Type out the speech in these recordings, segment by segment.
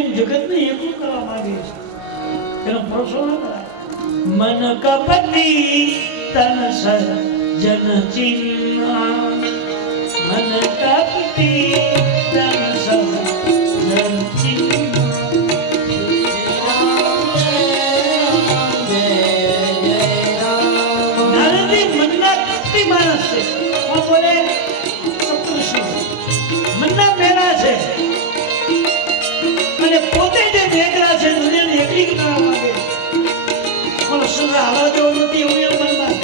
એમ જગતને એકલું કરવા માંગે છે. એનો ભરોસો ન કરાય. મન કપટી તન સજન ચિન્ના, મન કપટી તન સજન ચિન્ના. નારદજી મનના કપટી માણસ છે. કોણ બોલે? સપ્તઋષિ. મનના મેળા છે અને પોતે જે મેઘરા છે દુનિયાને એકલી કરવા માંગે. પણ સુર હાલવા જેવો નથી એવું એમ મનમાં.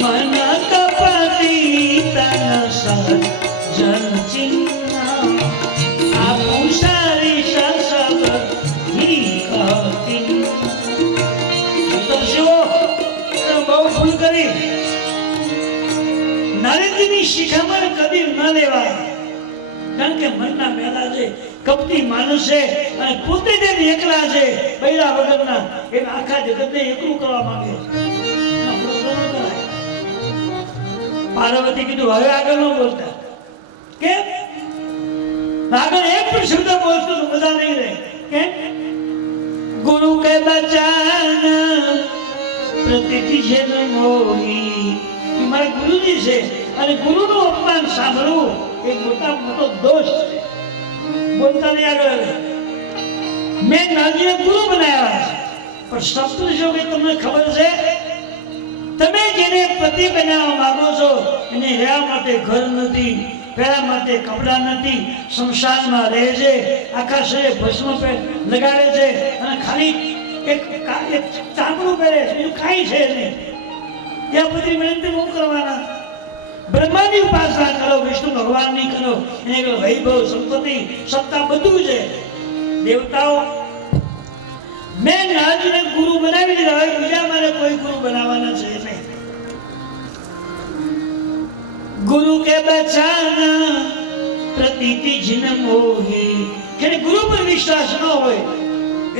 મન કપટી તન સજન ચિન્ના, આપું સારી સસબ હી કપિન. સપ્તર્ષિઓ બહુ ભૂલ કરી. નારદજીની શિખામણ કદી ન લેવાય. કારણ કે મનના મેલા છે, કપટી માણસ છે અને પોતે જે એકલા છે બૈરા વગરના, એને આખા જગતને એકલું કરવા માંગે છે. પાર્વતી કીધું હવે આગળ ન બોલતા. કેમ? આગળ એક પણ શબ્દ બોલતો તો મજા નહીં રહે. કેમ? ગુરુ કે બચાન પ્રતિજન મોહી. મારા ગુરુજી છે અને ગુરુનું અપમાન સાંભળવું એક મોટા મોટો દોષ છે. બોલતા નહીં આગળ. મેં નારદજીને ગુરુ બનાવ્યા છે, પણ સપ્તર્ષિઓ કે તમને ખબર છે તમે જેને પતિ બનાવવા માંગો છો એને રહેવા માટે ઘર નથી, પહેરા માટે કપડા નથી, સંસારમાં રહે છે, આખા શરીરે ભસ્મ લગાડે છે અને ખાલી એક ચામડું પહેરે છે, બીજું કાંઈ છે નહીં. ત્યાં બધી મહેનત બહુ કરવાના. બ્રહ્માની ઉપાસના કરો, વિષ્ણુ ભગવાનની કરો, એને કહો વૈભવ, સંપત્તિ, સત્તા બધું છે. દેવતાઓ મેં નારદજીને ગુરુ બનાવી દીધા, હવે બીજા મારે કોઈ ગુરુ બનાવવાના છે નહીં. ગુરુ કે બચાના પ્રતીતિ જન મોહી. જેને ગુરુ પર વિશ્વાસ ન હોય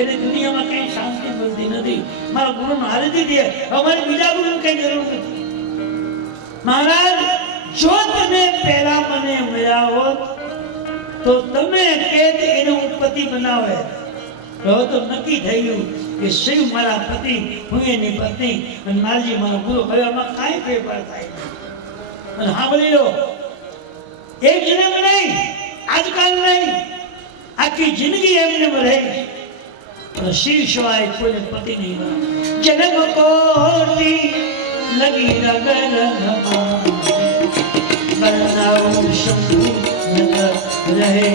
એને દુનિયામાં કઈ શાંતિ મળતી નથી. મારા ગુરુ હારી દે, અમારે બીજા ગુરુ કઈ જરૂર નથી. મહારાજ જો તમે પહેલા મને મળ્યા હોત તો તમે કેદ એને પતિ બનાવે તો નક્કી થયું કે શિવ મારા પતિ, હું એની પત્ની અને નારજી મારો ગુરુ. હવે આમાં કાંઈ ફેરફાર થાય અને સાંભળી લો, એક જન્મ નહીં, આજકાલ નહીં, આખી જિંદગી એમને રહી પણ શિવ સિવાય કોઈને પતિ નહીં બનાવે. જન્મ કોટી લગી રગરમાં બનાવું શંભુ રહે.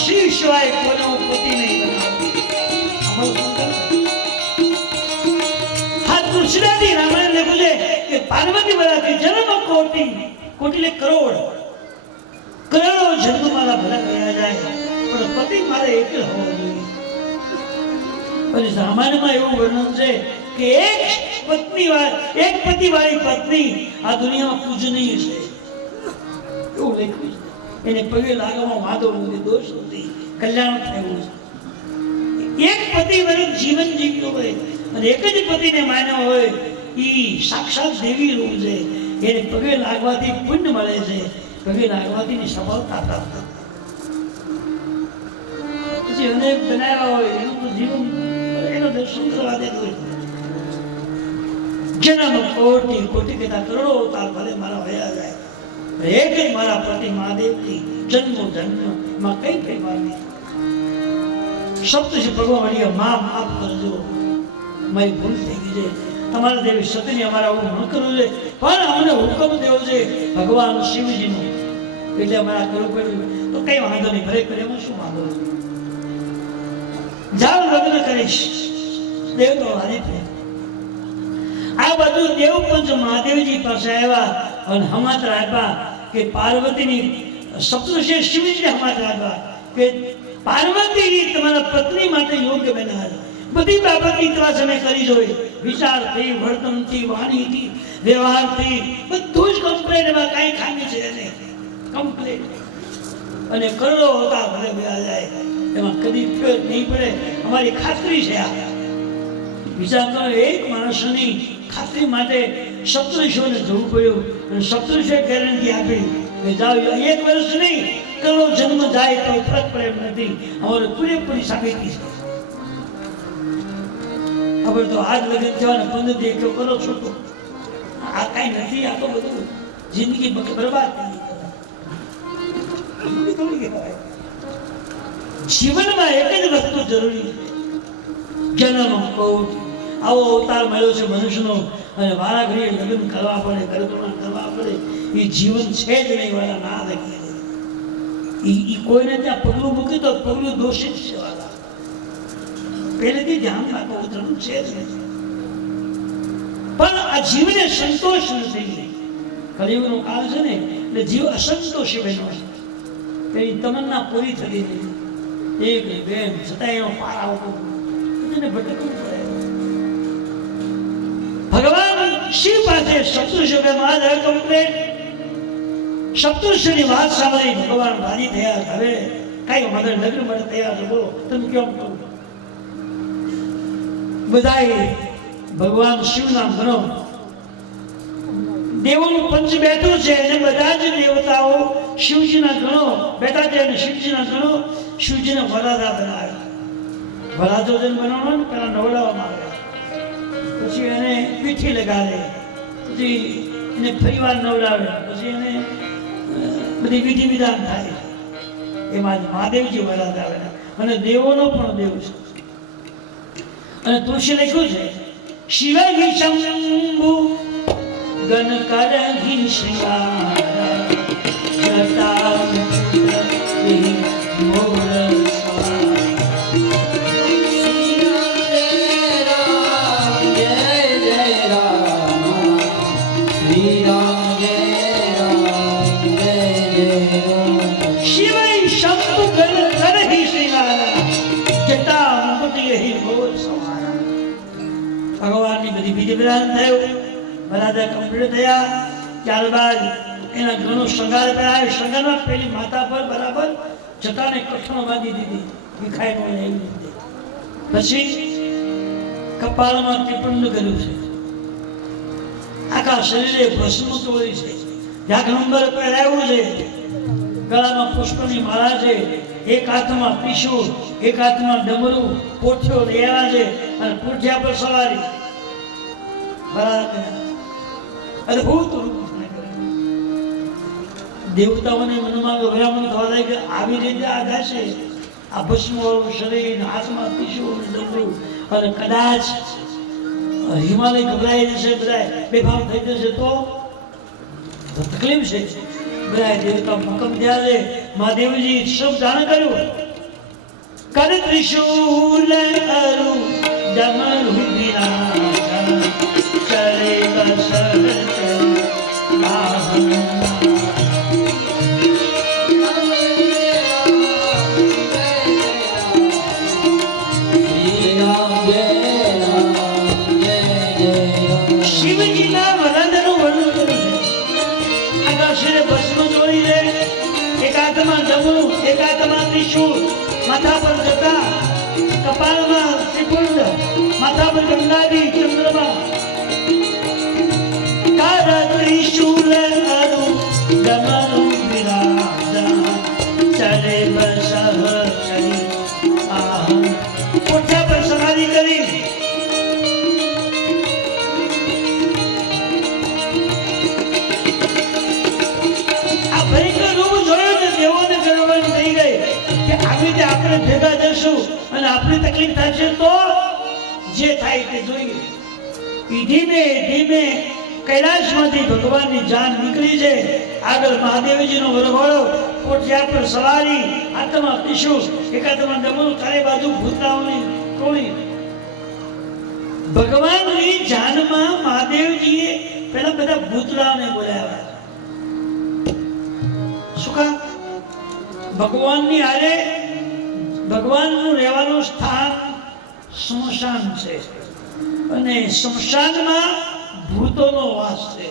શિવ સિવાય કોઈનો પતિ નહીં બનાવે. તુલસીદાસજી રામાયણને બોલે કે પાર્વતી બરાથી જન્મ કોટી, કોટી એટલે કરોડ, કરોડો જન્મ મારા ભલા ગયા જાય પણ પતિ મારે એક જ હોવો જોઈએ. પછી રામાયણમાં એવું વર્ણન છે કે એક પતિ વાળી પત્ની આ દુનિયામાં પૂજનીય છે એવું લખ્યું છે. એને પગે લાગવામાં વાંધો નથી, દોષ નથી, કલ્યાણ થયું છે. એક પતિ વગર જીવન જીવ્યું હોય અને એક જ પતિને માન્યો હોય એ સાક્ષાત દેવી રૂપ છે. એને પગે લાગવાથી પુણ્ય મળે છે, પગે લાગવાથી સફળતા પ્રાપ્ત. પછી એને બનાવ્યા હોય એનું તો જીવન એનો દર્શન કરવા દેતું હોય. જન્મ કોટી કોટી કહેતા કરોડો અવતાર ભલે મારા વયા જાય, એક જ મારા પતિ મહાદેવથી જન્મો જન્મ માં કઈ ફેરફાર નહીં. સપ્તર્ષિ ભગવાન મળ્યા, માં માફ કરજો, મારી ભૂલ થઈ ગઈ છે, તમારા દેવી સતીને અમારે આવું ન કરવું છે, પણ અમને હુકમ દેવો છે ભગવાન શિવજીનો, એટલે અમારે કરવું પડ્યું. તો કઈ વાંધો નહીં, ભલે કરે એમાં શું વાંધો છે, જાઓ લગ્ન કરીશ. દેવ તો હારી થયા. આ બધું દેવપંચ મહાદેવજી પાસે આવ્યા અને સમાચાર આપ્યા કે પાર્વતીની સપ્તર્ષિ શિવજીને સમાચાર આપ્યા કે પાર્વતી તમારા પત્ની માટે યોગ્ય બનાવે. બધી બાબતની તપાસ અમે કરી જોઈ, વિચારથી, વર્તનથી, વાણીથી, વ્યવહારથી બધું જ કમ્પ્લેટ, એમાં કાંઈ ખામી છે નહીં. કમ્પ્લીટ. અને કરોડો હતા ભલે ગયા જાય એમાં કદી ફેર નહીં પડે, અમારી ખાતરી છે. આ વિચાર કરો, એક માણસની ખાતરી માટે સપ્તર્ષિઓને જવું પડ્યું અને સપ્તર્ષિઓએ ગેરંટી આપી કે જાઓ, એક વર્ષ નહીં કરોડો જન્મ જાય તો ફરક પડે એમ નથી. અમારે પૂરેપૂરી સાબિતી છે. હવે તો આજ લગ્ન થવાને 15 દી કરો છો તો આ કાંઈ નથી. આ તો બધું જિંદગી બરબાદ થઈ. જીવનમાં એક જ વસ્તુ જરૂરી છે, જન્મ કોટ. આવો અવતાર મળ્યો છે મનુષ્યનો અને વારા ઘડીએ લગ્ન કરવા પડે, ઘરકરણા કરવા પડે. એ જીવન છે જ નહીં વાળા, ના લખી. એ કોઈને ત્યાં પગલું મૂકી તો પગલું દોષિત છે વાળા. પહેલેથી ધ્યાન રાખો, ઉતરવું છે જ નહીં. પણ આ જીવને સંતોષ નથી. કલિયુગનો કાળ છે ને એટલે જીવ અસંતોષી બન્યો છે. એની તમન્ના પૂરી થતી નથી. એક બેન છતાં એનો પાર આવતો એને ભટકવું પડે. ભગવાન શિવ પાસે સપ્તર્ષિ મહારાજ હવે કમ્પ્લેટ સપ્તર્ષિની વાત સાંભળી ભગવાન રાજી થયા. હવે કઈ મગર લગ્ન માટે તૈયાર છે, બોલો તમે કેમ કરો? બધાએ ભગવાન શિવ નામ ગણો. દેવોનું પંચ બેઠું છે અને બધા જ દેવતાઓ શિવજીના ગણો બેઠા છે અને શિવજીના ગણો શિવજીને વરાદા બનાવ્યા. વરાજો જેને બનાવવાનો ને પેલા નવડાવવામાં આવ્યા, પછી એને પીઠી લગાડે, પછી એને ફરીવાર નવડાવે, પછી એને બધી વિધિ વિધાન થાય. એમાં મહાદેવજી વરાદા આવ્યા અને દેવોનો પણ દેવ છે. અને તુલસી લખ્યું છે શિવહી શંભુ ગન કરહી શ્રીયાર જટા મોર ભગવાનની બધી વિધિ વિધાન થયું. બરાબર કમ્પ્લીટ થયા. ત્યારબાદ એના ઘણો શૃંગાર કરાયો. શૃંગારમાં પેલી માતા પર બરાબર જટાને કઠણો બાંધી દીધી, વિખાય ન એવી રીતે. પછી કપાળમાં ટીપુંડ કર્યું છે, આખા શરીરે ભસ્મ તોડી છે, જાગનંબર પહેરાવ્યું છે, ગળામાં પુષ્પની માળા છે, એક હાથમાં પીછું, એક હાથમાં ડમરું, પોઠિયો લેવા છે અને પૂઠિયા પર સવારી. અદભુત દેવતાઓને મનમાં ગભરામણ થવા લાગી કે આવી રીતે આ ગાશે, આ ભસ્મવાળું શરીર, હાથમાં પીછું અને ડમરું, અને કદાચ હિમાલય ગભરાઈ જશે, બધા બેભાન થઈ જશે તો તકલીફ છે. બધા દેવતા મક્કમ થયા છે. મહાદેવજી સબ જાણ કર્યું. કર ત્રિશૂલ અરુ ડમરુ વિરાજ ચરે બસર શિવજીના વરદાનનું વર્ણન કર્યું છે. આખા શરીરે ભસ્મ જોડી દે, એક હાથમાં ડમરું, એક હાથમાં ત્રિશૂળ, માથા પર જટા, કપાળમાં ત્રિપુંડ, માથા પર ગંગાજી ચંદ્રમા. કર ત્રિશૂલ અરુ ડમરુ વિરાજા ચરે બસહ ચરી આહમ. પોઠિયા પર સવારી કરી. આપણે ભેગા જશું અને આપણી તકલીફ થશે તો જે થાય તે જોઈએ. ધીમે ધીમે કૈલાસમાંથી ભગવાનની જાન નીકળી છે. આગળ મહાદેવજીનો વરઘોડો, પોઠિયા પર સવારી, હાથમાં ત્રિશૂળ, એક હાથમાં ડમરું, ચારે બાજુ ભૂતરાઓની ટોળી. ભગવાનની જાનમાં મહાદેવજીએ પેલા બધા ભૂતરાઓને બોલાવ્યા. શું કામ? ભગવાનની હારે ભગવાનનું રહેવાનું સ્થાન સ્મશાન છે અને સ્મશાનમાં ભૂતોનો વાસ છે.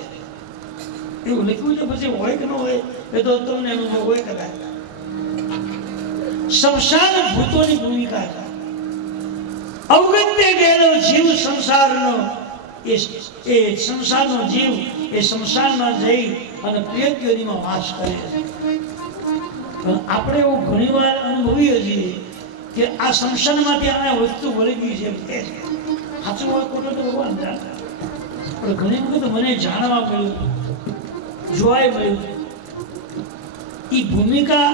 એવું લખ્યું છે, પછી હોય કે ન હોય એ તો તમને અનુભવ હોય કદાચ. સંસાર ભૂતોની ભૂમિકા છે. અવગત્ય ગયેલો જીવ સંસારનો એ સંસારનો જીવ એ સંસારમાં જઈ અને પ્રિયજ્ઞોનીમાં વાસ કરે છે. પણ આપણે એવું ઘણી વાર અનુભવીએ છીએ કે આ સંસારમાંથી આ વસ્તુ વળગી છે. સાચું હોય ખોટું તો ભગવાન જાણતા, પણ ઘણી વખત મને જાણવા મળ્યું, જોવાય મળ્યું એ ભૂમિકા.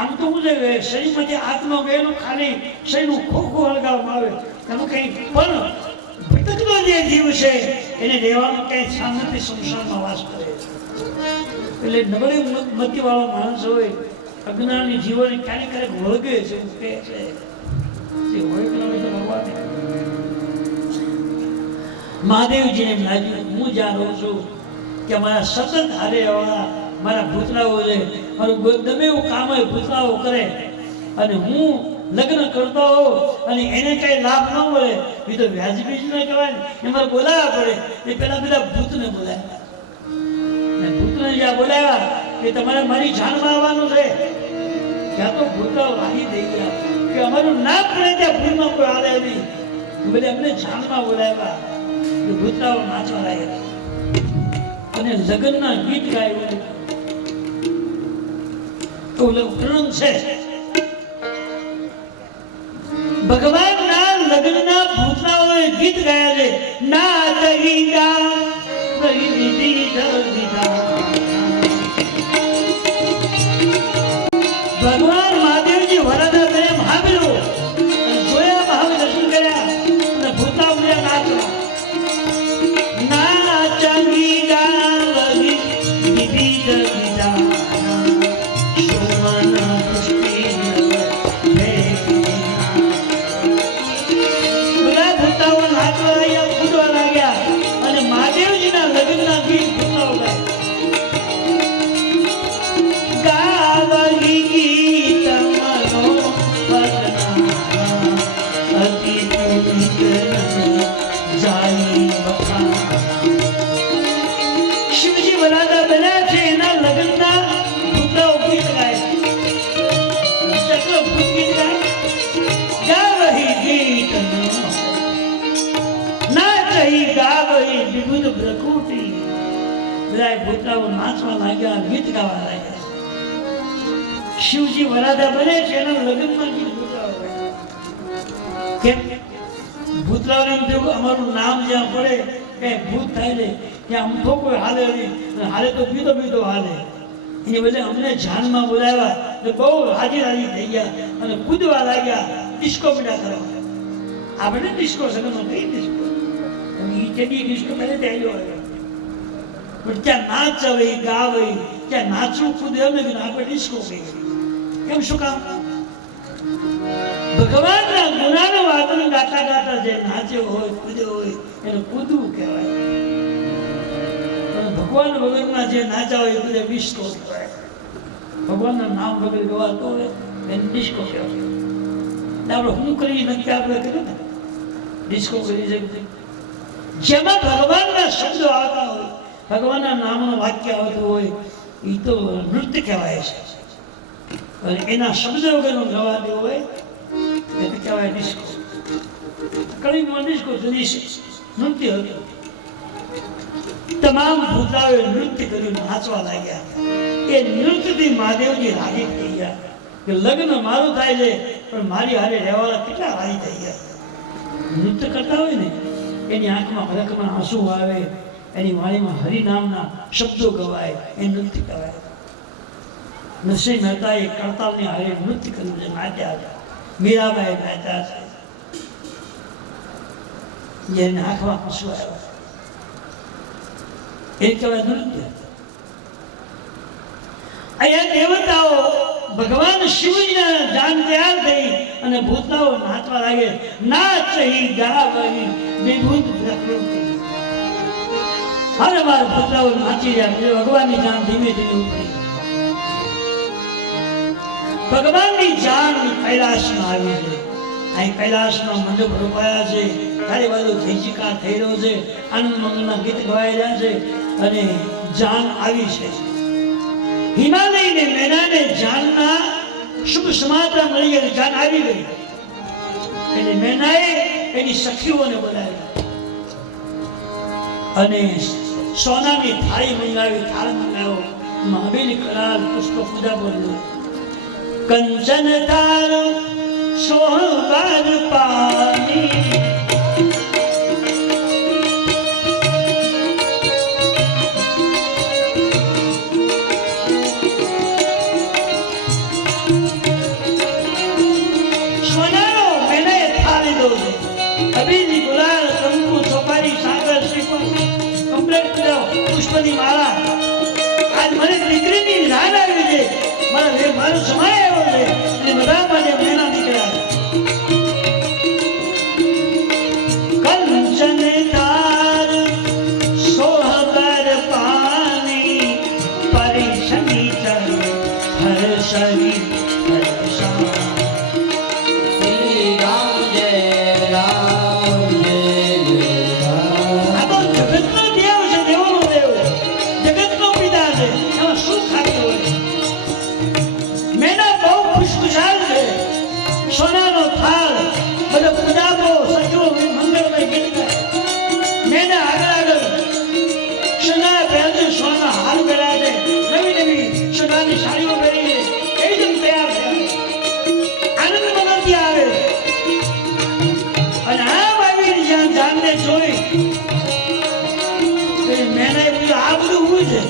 આમ તો શું છે, શરીરમાંથી આત્મા ગયેલો ખાલી શરીરનું ખોખું હળગાવવામાં આવે એનું કંઈ, પણ ભટકતો જે જીવ છે એને રહેવાનું કંઈ શાંતિ સંસારમાં વાસ કરે છે. એટલે નબળી મતિવાળો માણસ હોય, અજ્ઞાની જીવોને ક્યારેક ક્યારેક વળગે છે, એવું કહે છે. જે વળગેલા હોય તો ભગવાન મહાદેવજીને એમ લાગ્યું હું જ્યાં રહું છું કે મારા સતત હારે રહેવાના મારા ભૂતરાઓ છે, મારું ગમે એવું કામ હોય ભૂતરાઓ કરે, અને હું લગ્ન કરતો હોઉં અને એને કઈ લાભ ન મળે એ તો વ્યાજબી જ ન કહેવાય ને. એમાં બોલાવવા પડે. એ પેલા બધા ભૂતને બોલાવ્યા, ભૂતને જ્યાં બોલાવ્યા કે તમારે મારી જાનમાં આવવાનું છે. ત્યાં તો ભૂતરાઓ રાજી થઈ ગયા કે અમારું નામ પડે ત્યાં ભૂલમાં કોઈ આવે નહીં. બધા અમને જાનમાં બોલાવ્યા. ભૂતરાઓ નાચવા લાગ્યા અને લગ્નના ગીત ગાયું. વર્ણન છે ભગવાનના લગ્નના ભૂતરાઓએ ગીત ગાયા છે. નાચ ગીતા ભગવાન મહાદેવજી વરાદા પ્રેમ સાંભળ્યો અને જોયા, મહાદેવ દર્શન કર્યા અને ભૂતરાઓ નાચવા. નાચ ગીતા શિવજી વરાદા બન્યા છે એના લગ્નના ભૂતરાઓ ગીત ગાય. ગીત ગાય ગાવહી ગીત નાચહી ગાવહી વિભુત પ્રકૃતિ. બધા ભૂતરાઓ નાચવા લાગ્યા, ગીત ગાવા લાગ્યા. શિવજી વરાદા બને છે એના લગ્નમાં ગીત ભૂતરાઓ ગાય. કેમ? ભૂતરાઓને એમ થયું અમારું નામ જ્યાં પડે કઈ ભૂત થાય ને ત્યાં અમથો કોઈ હાલે નહીં, હાલે તો બીતો બીતો હાલે. એની બદલે અમને જાનમાં બોલાવ્યા એટલે બહુ રાજી રાજી થઈ ગયા અને કૂદવા લાગ્યા, ડિસ્કો મીડા કરવા. આપણે ડિસ્કો સગનમાં કઈ ડિસ્કો ડિસ્કો પહેલે ત્યાં આવ્યો, પણ ત્યાં નાચ આવે ગાવે ત્યાં નાચવું કૂદે એમને કીધું આપણે ડિસ્કો કહી. કેમ? શું કામ? ભગવાનના ગુનાનો વાતને ગાતા ગાતા જે નાચ્યો હોય કૂદ્યો હોય એને કૂદવું કહેવાય. ભગવાન વગરના જે નાચા હોય એ ડિસ્કો કહેવાય. ભગવાનના નામ વગર ગવાતો હોય એને ડિસ્કો કહેવાય. આપણે હું કરી નથી આપણે કર્યું ને ડિસ્કો કરી શકીએ. જેમાં ભગવાનના શબ્દો આવતા હોય, ભગવાનના નામનું વાક્ય આવતું હોય એ તો નૃત્ય કહેવાય છે. અને એના શબ્દ વગરનું ગવાતું હોય એને કહેવાય ડિસ્કો. કળિયુગમાં ડિસ્કો નૃત્ય હતું. તમામ ભૂતરાઓએ નૃત્ય કર્યું, નાચવા લાગ્યા. એ નૃત્યથી મહાદેવજી રાજી થઈ ગયા કે લગ્ન મારું થાય છે પણ મારી હારે રહેવાળા કેટલા રાજી થઈ ગયા. નૃત્ય કરતા હોય ને એની આંખમાં હરકમાં આંસુ આવે, એની વાણીમાં હરિનામના શબ્દો ગવાય, એ નૃત્ય કહેવાય. નરસિંહ મહેતાએ કરતાલની હારે નૃત્ય કર્યું છે, નાચ્યા છે. મીરાબાઈ નાચ્યા છે, જેની આંખમાં આંસુ આવ્યા એ કહેવાય નૃત્ય. અહીંયા દેવતાઓ ભગવાન શિવજીના જાન તૈયાર થઈ અને ભૂતરાઓ નાચવા લાગે. નાચહી ગાવહી વિભુત પ્રકૃતિ. હર વાર ભૂતરાઓ નાચી રહ્યા, ભગવાનની જાન ધીમે ધીમે ઉતરી. ભગવાનની જાન કૈલાસમાં આવી છે. અહીં કૈલાસમાં મંડપ રોપાયા છે, ચારે બાજુ જયજયકાર થઈ રહ્યો છે, આનંદ મંગલના ગીત ગવાઈ રહ્યા છે અને જાન આવી છે. હિમાલય ને મેનાને જાનના શુભ સમાચાર મળી ગયા, જાન આવી ગઈ. એટલે મેનાએ એની સખીઓને બોલાવી અને સોનાની થાળી મંગાવી, થાળ મંગાવ્યો, મહાબેલી કરાર પુષ્પ પૂજા બોલ્યો. કંચન તાર સોહબાર પાની અબીની ગુલાલ કંકુ ચોપારી સાગર શ્રીફળ કમ્પ્લેટ કર્યો, પુષ્પની માળા. આજ મને દીકરીની રાડ આવી છે, મારો સમય આવ્યો છે અને બધા માટે મેના નીકળ્યા. કંચન તાર સોહબર પાની પરિશની ચર હર્ષની સોનાનો થાળ બધો પૂજાબો સચવો મંગળમય ગીત મેને આગળ સોના પહેરજો, સોના હાર પહેર્યા છે, નવી નવી સોનાની સાડીઓ પહેરી છે, એકદમ તૈયાર થયા, આનંદ મનથી આવે. અને આમ આવી જ્યાં જાનને જોઈ મેને પૂછ્યું આ બધું હું છે?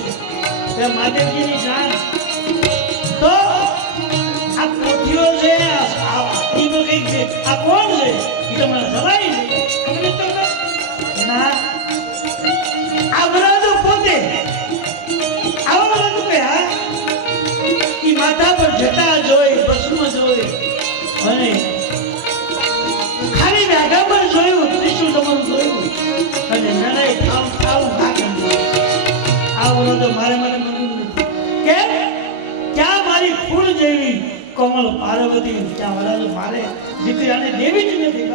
મહાદેવજીની જાન તો આ પોથીઓ છે, આ કોણ છે? એ તમારા જવાઈ છે ના, આ વરાજો પોતે આવા વરાજો કયા એ માથા પર જટા જોઈ, ભસ્મ જોઈ અને ખાલી રાગા પર જોયું, ત્રિશુલ તમારું જોયું અને નડાઈ થાવ આ વરાજો મારે માટે મળ્યું નથી. કેમ? ક્યાં મારી ફૂલ જેવી કોમળ પાર્વતી, ત્યાં વરાજો મારે દીકરી આને દેવી જ નથી.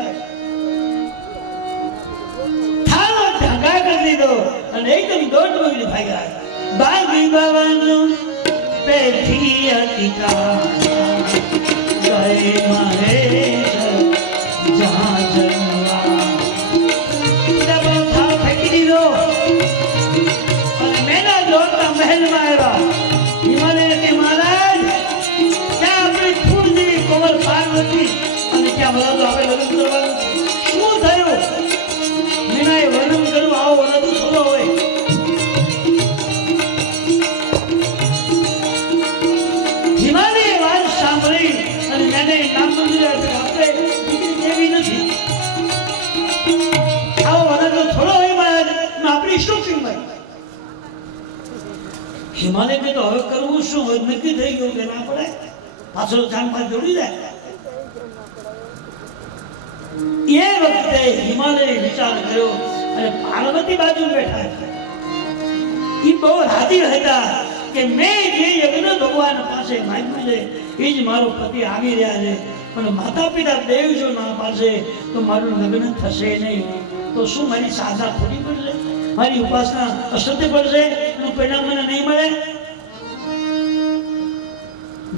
થાળો ઢંગા કરી દીધો અને એકદમ દોઢ વગડી ભાગ્યા. બાગી બાવાનું પેઠી અતિકા ગયે મારે જહાં જન્મા. થાળ ફેંકી દીધો અને મેના દોડતા મહેલમાં આવ્યા. હિમાલય કે મહારાજ કોમલ પાર્વતી અને ક્યાં વરાજો આપણે લગ્ન કરવાનું શું થયું? મીનાએ વર્ણન કર્યું, આવો વરાજો થોડો હોય. હિમાલયે વાત સાંભળી અને મેને નામ મંજૂર આપણે દીકરી કેવી નથી, આવો વરાજો થોડો હોય મહારાજ, આપણી શું કિંમત? હિમાલય કે તો હવે કરવું શું? હવે નક્કી થઈ ગયું કે ના પડે, પાછળ જાનમાં જોડી જાય. એ વખતે હિમાલય વિચાર કર્યો અને પાર્વતી બાજુ બેઠા છે. એ બહુ રાજી હતા કે મેં જે યજ્ઞ ભગવાન પાસે માંગ્યું છે એ જ મારો પતિ આવી રહ્યા છે, પણ માતા પિતા દેવ જો ના પાડશે તો મારું લગ્ન થશે નહીં. તો શું મારી સાધના ખોટી પડશે? મારી ઉપાસના અસત્ય પડશે? એનું પરિણામ મને નહીં મળે?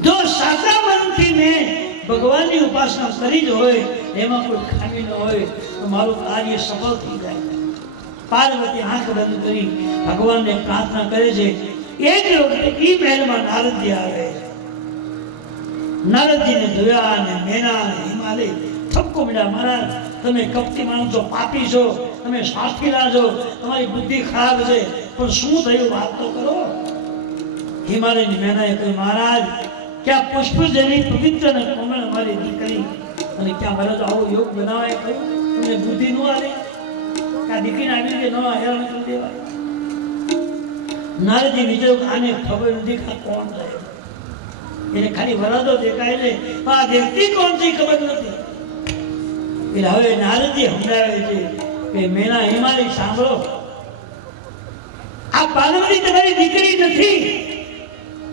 જો સાચા મનથી મેં ભગવાનની ઉપાસના કરી જ હોય, એમાં કોઈ ખામી ન હોય તો મારું કાર્ય સફળ થઈ જાય. પાર્વતી આંખ બંધ કરી ભગવાનને પ્રાર્થના કરે છે. એ જ વખતે એ મહેલમાં નારદજી આવે. નારદજીને જોયા અને મેના અને હિમાલય ઠપકો મળ્યા. મહારાજ, તમે કપટી માણસ છો, પાપી છો, તમે સ્વાર્થીલા છો, તમારી બુદ્ધિ ખરાબ છે, પણ શું થયું વાત તો કરો. હિમાલયની મેનાએ કહ્યું, મહારાજ ક્યાં પુષ્પ જેવી પવિત્ર અને કોમળ અમારી દીકરી અને ક્યાં મહારાજ આવો યોગ બનાવાય કહ્યું? તમને બુદ્ધિ ન આવે? આ દીકરીને આવી રીતે ન હેરાન કરી દેવાય. નારદજી વિચાર્યું આને ખબર નથી કે કોણ છે, એને ખાલી વરાજો દેખાય છે, પણ આ વ્યક્તિ કોણ છે ખબર નથી. એટલે હવે નારદજી સમજાવે છે કે મેના હિમાલય સાંભળો, આ પાર્વતી તમારી દીકરી નથી,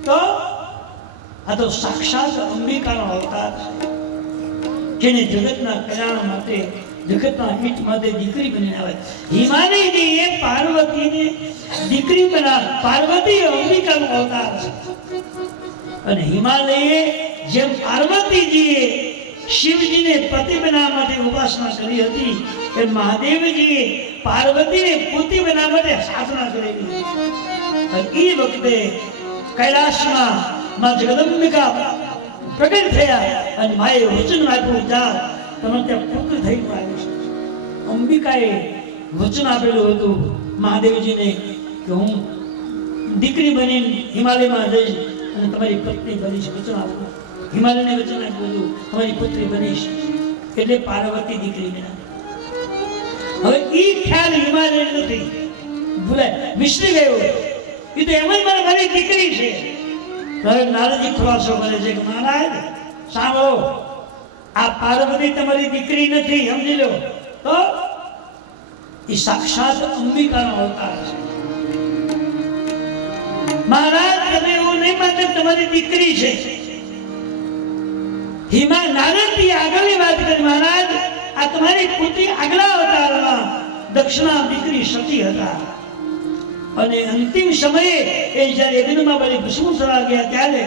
તો આ તો સાક્ષાત અંબિકાનો અવતાર છે, જેને જગતના કલ્યાણ માટે જગતના હિત માટે દીકરી બનીને આવે. હિમાલયજીએ પાર્વતીને દીકરી બનાવી. પાર્વતી અંબિકાનો અવતાર છે. અને હિમાલયે જેમ પાર્વતીજીએ શિવજીને પતિ બનાવવા માટે ઉપાસના કરી હતી, એ મહાદેવજીએ પાર્વતીને પુત્રી બનાવવા માટે સાધના કરેલી. અને એ વખતે કૈલાસમાં માં જગદંબિકા પ્રગટ થયા અને માએ વચન આપ્યું, જા તમે ત્યાં પુત્ર થઈને આવ્યું છે. અંબિકાએ વચન આપેલું હતું મહાદેવજીને કે હું દીકરી બનીને હિમાલયમાં જઈશ અને તમારી પત્ની બનીશ. વચન આપવું. હિમાલયને વચન આપ્યું હતું તમારી પુત્રી બનીશ. એટલે પાર્વતી દીકરી બન્યા. હવે એ ખ્યાલ હિમાલય નથી ભૂલાય, વિસરી ગયો. એ તો એમ જ મારી દીકરી છે. હવે નારદજી ખુલાસો કરે છે કે મહારાજ સાંભળો, આ પાર્વતી તમારી દીકરી નથી, સમજી લો. તો એ સાક્ષાત અંબિકાનો અવતાર છે. મહારાજ તમે એવું નહીં માનતા તમારી દીકરી છે. નારદજી આગળની વાત કરી, મહારાજ આ તમારી પુત્રી આગલા અવતારમાં દક્ષિણા દીકરી સતી હતા. અને અંતિમ સમયે એ જ્યારે યજ્ઞમાં બની ભસ્મસુરા ગયા ત્યારે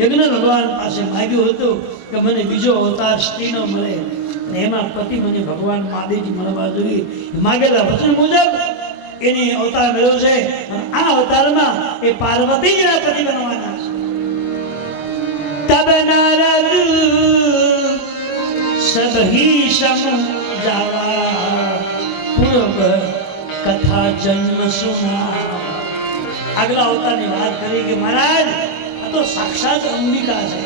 યજ્ઞ ભગવાન પાસે માગ્યું હતું કે મને બીજો અવતાર સ્ત્રીનો મળે, અને એમાં પતિ મને ભગવાન મહાદેવજી મળવા જોઈએ. માગેલા વચન મુજબ એને અવતાર મળ્યો છે. આ અવતારમાં એ પાર્વતીજીના પતિ બનવાના છે. તબ નારદ સબહી સમજાવા પૂર્વ કથા જન્મ સુના. આગલા અવતારની વાત કરી કે મહારાજ આ તો સાક્ષાત અંબિકા છે.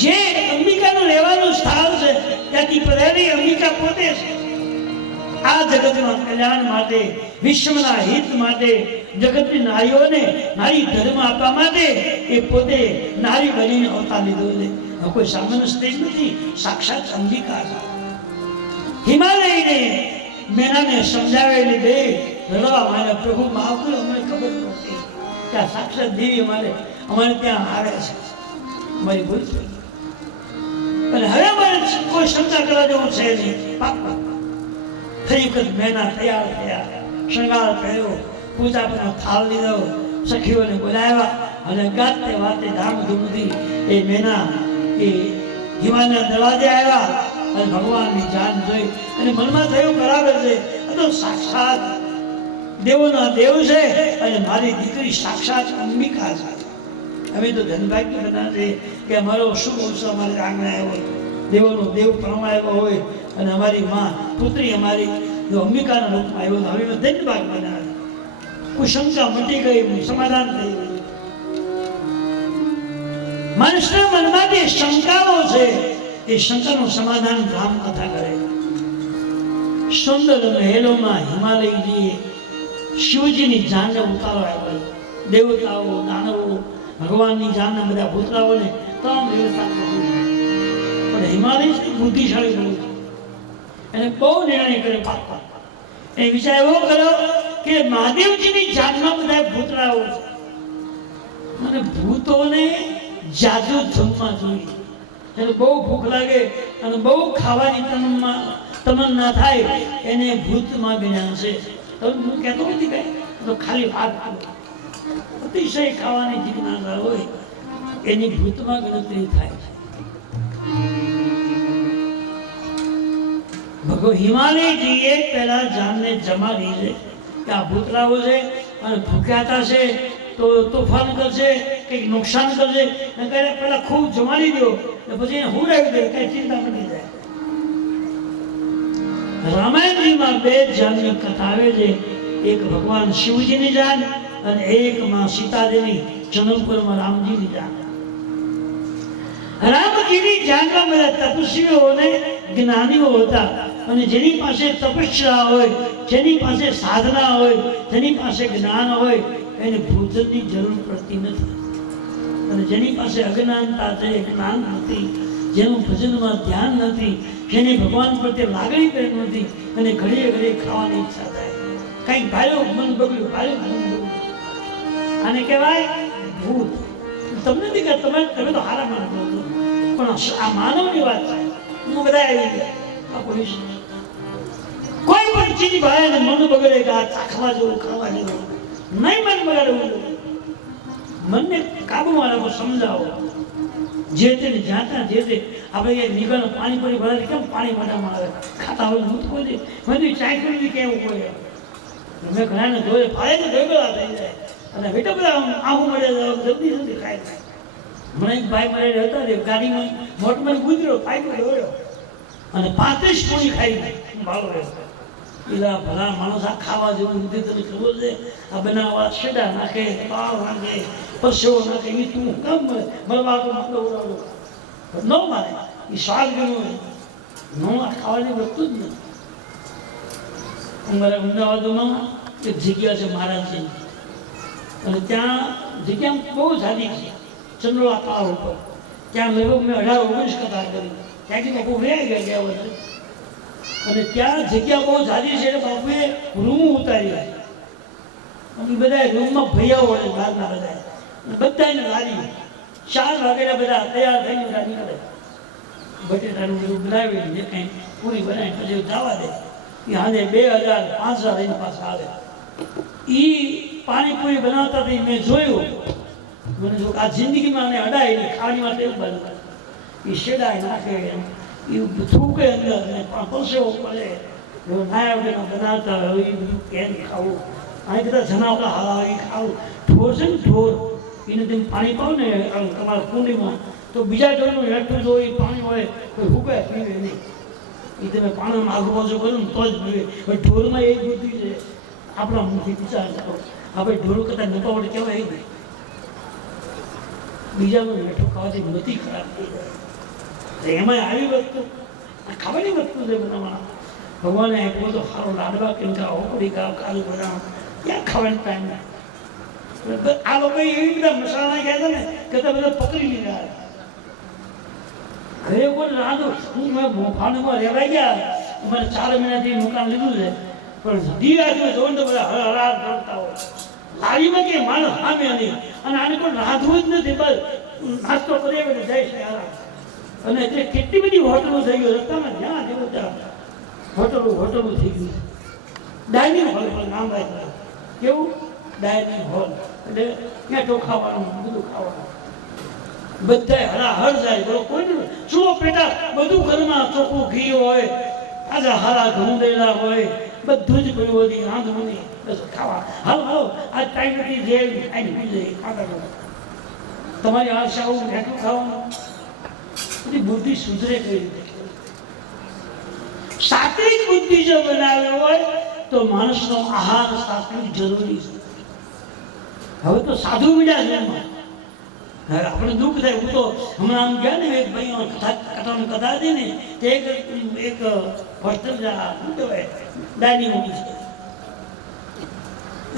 જે અંબિકાનું રહેવાનું સ્થળ છે ત્યાંથી પધારેલી અંબિકા પોતે છે. આ જગતના કલ્યાણ માટે, વિશ્વના હિત માટે, જગતની નારીઓને નારી ધર્મ આપવા માટે એ પોતે નારી બનીને અવતાર લીધો છે. કોઈ સામાન્ય સ્ત્રી નથી, સાક્ષાત અંબિકા છે. હિમાલયને મેનાને સમજાવે લીધે રડવા મારા પ્રભુ મહાપુર અમને ખબર નહોતી કે આ સાક્ષાત દેવી અમારે ત્યાં આવે છે. અમારી ભૂલ થઈ. અને હવે અમારે કોઈ શંકા કરવા જેવું છે નહીં. પાક્કા ફરી વખત મેના તૈયાર થયા, શણગાર કર્યો, પૂજા પર થાળ લીધો, સખીઓને બોલાવ્યા અને ગાતે વાતે ધામધૂમથી એ મેના એ હિમાલયના દરવાજે આવ્યા અને ભગવાનની જાન જોઈ અને મનમાં થયું બરાબર છે, આ તો સાક્ષાત દેવોના દેવ છે અને મારી દીકરી સાક્ષાત અંબિકા છે. અમે તો ધનભાગ્ય બધા છે કે અમારો શુભ અવસર અમારે આંગણે આવ્યો, દેવોનો દેવ પ્રમાયો હોય અને અમારી માં પુત્રી અમારી જો અંબિકાના રૂપમાં આવ્યો, હવે ધન્યભાગ બનાવે. કુશંકા મટી ગઈ, સમાધાન થઈ ગયું. મનુષ્યના મનમાં જે શંકાઓ છે એ શંકાનું સમાધાન રામ કથા કરે. સુંદર મહેલોમાં હિમાલયજીએ શિવજીની જાનને ઉતારો આવ્યો. દેવતાઓ, દાનવો, ભગવાનની જાનના બધા ભૂતરાઓને તમામ વ્યવસ્થા કરી. પણ હિમાલય બુદ્ધિશાળી બહુ, એને બહુ નિર્ણય કર્યો. એ વિચાર એવો કર્યો કે મહાદેવજીની જાનમાં બધા ભૂતરાઓ છે અને ભૂતોને જાદુ જમવા જોઈએ. એને બહુ ભૂખ લાગે અને બહુ ખાવાની તમન્ના થાય, એને ભૂતમાં ગણ્યા છે. હું કહેતો નથી કઈ, તો ખાલી વાત અતિશય ખાવાની જિજ્ઞાસા હોય એની ભૂતમાં ગણતરી થાય છે. ભગવાન હિમાલયજીએ પહેલા જાનને જમાડી છે કે આ ભૂતરાઓ છે અને ભૂખ્યા થશે તો તોફાન કરશે, કંઈક નુકસાન કરશે, પહેલા ખૂબ જમાડી દો ને પછી એને હુરાવી દે, કઈ ચિંતા નથી જાય. રામાયણજીમાં બે જાનની કથા આવે છે. એક ભગવાન શિવજીની જાન અને એક માં સીતાદેવી જનકપુરમાં રામજીની જાન. રામજીની જાનમાં બધા તપસ્વીઓ અને જ્ઞાનીઓ હતા અને જેની પાસે તપસ્યા હોય, જેની પાસે સાધના હોય, જેની પાસે જ્ઞાન હોય એને ભોજનની જરૂર પડતી નથી. અને જેની પાસે અજ્ઞાનતા છે, જ્ઞાન નથી, જેનું ભજનમાં ધ્યાન નથી, જેને ભગવાન પ્રત્યે લાગણી કરી નથી અને ઘડીએ ઘડીએ ખાવાની ઈચ્છા થાય, કંઈક ભાલ્યું મન બગડ્યું, ભાલ્યું મન બગડ્યું, આને કહેવાય ભૂત. તમને નથી કે તમે તો હારા માણસો છો, પણ આ માનવની વાત છે. હું બધા આવી ગયા કોઈ પણ ચીજ ભાઈ મન બગડે કે આ ચાખવા જેવું ખાવા જેવું નહીં, મન બગાડવું. મનને કાબુમાં રાખો, સમજાવો. જે તે જ્યાં જે તે આપણે નીકળ પાણી પડી ભરાય કેમ પાણી મોઢામાં આવે, ખાતા હોય દૂધ કોઈ દે બધું ચાખી કેવું પડે. મેં ઘણાને જોયે ફાળે તો ઢગલા થઈ જાય અને બેટા બધા આવું મળે જલ્દી જલ્દી ખાય. મને એક ભાઈ મળે હતા ને ગાડીમાં મોટમાં ગુજરો પાઇપ દોડ્યો અને 35 પૂરી ખાઈ ભાવ રહ્યો. પેલા ભલા માણસ આ ખાવા જેવું નથી, તને ખબર છે આ બનાવવા શેડા નાખે, પાવ નાખે, પરસેવો નાખે, એ તું કેમ મળવા તો મતલબ ઉડાડો ન મારે. એ સ્વાદ ગણું ન આ ખાવાની વસ્તુ જ નથી. અમારા અમદાવાદમાં એક જગ્યા છે મહારાજની, અને ત્યાં જગ્યા બહુ સારી છે, ચંદ્રોળા તળાવ ઉપર. ત્યાં લગભગ મેં 18-19 કથા કરી. ત્યાંથી બાપુ વ્યાઈ ગયા વર્ષે, અને ત્યાં જગ્યા બહુ સારી છે. બાપુએ રૂમ ઉતાર્યા અને બધા રૂમમાં ભૈયા વળે બહારના બધાને લારી 4 વાગ્યા બધા તૈયાર થઈને નીકળે. બટેટાનું બધું બનાવી જે કંઈ પૂરી બનાવી પછી જવા દે. એ હાજે 2000-5000 લઈને પાછા આવે. એ પાણીપુરી બનાવતા હતી મેં જોયું. મને જો આ જિંદગીમાં મને અડાય ને ખાણીમાં તેલ બને એ શેડાય નાખે એ થૂકે અંદર ને પરસેવો પડે નાયા વગરના બનાવતા હોય એ બધું કેમ ખાવું. અહીં બધા જનાવડા હલાવી ખાવું. ઢોર છે ને ઢોર, એને તમે પાણી પાવ ને તમારા કુંડીમાં તો બીજા ઢોરનું હેઠું જો એ પાણી હોય કોઈ હુકે પીવે નહીં. એ તમે પાણીમાં આજુબાજુ કરો ને તો જ પીવે. ઢોરમાં એ બુદ્ધિ છે. આપણા મુખથી વિચાર કરો, આપણે ઢોર કરતા નપાવડ કહેવાય નહીં. બીજાનું હેઠું ખાવાથી નથી ખરાબ થઈ જાય. એમાં આવી વસ્તુ ખાવાની વસ્તુ છે બનાવવાના. ભગવાને આપ્યો તો સારો લાડવા કેમ ખાઓ, ઓકડી ખાઓ, કાજુ બદામ ક્યાં ખાવાનો ટાઈમ નહીં. આ લોકો એવી બધા મસાલા નાખ્યા હતા ને કે બધા પકડી લીધા. ઘરે કોઈ રાંધો હું મેં મોફાનમાં રહેવાઈ ગયા. અમારે 4 મહિનાથી મકાન લીધું છે, પણ દીવા જોઈને તો બધા હરાર કરતા હોય. લારીમાં કે માણસ સામે નહીં, અને આને કોઈ રાંધવું જ નથી. બસ નાસ્તો કરી આવે ને જાય છે આરામ. અને એટલે કેટલી બધી હોટલો થઈ ગઈ રસ્તામાં, જ્યાં જેવું ત્યાં હોટલો થઈ ગયું. ડાઇનિંગ હોલ નામ રાખ્યું. કેવું ડાઇનિંગ હોલ એટલે ત્યાં ચોખાવાનું બધું ખાવાનું બધા હરાહર જાય. બરો કોઈ ચૂલો પેટા બધું ઘરમાં ચોખ્ખું ઘી હોય, તાજા હારા ઘઉં દેલા હોય, બધું જ પડ્યું હોય. રાંધવું બસ ખાવા. હાલો હાલો આ ટાઈમ નથી જે ખાઈને પી જાય ખાતા. તમારી આશા આવું એટલું ખાવાનું. બધી બુદ્ધિ સુધરે કઈ રીતે? સાત્વિક બુદ્ધિ જો બનાવ્યો હોય તો માણસનો આહાર સાત્વિક જરૂરી છે. હવે તો સાધુ મીડા છે. આપણે દુઃખ થાય. હું તો હમણાં આમ ગયા ને એક ભાઈ કથાની કથા હતી ને તે એક હોસ્ટેલ કહેવાય ડાઇનિંગ હોલ છે.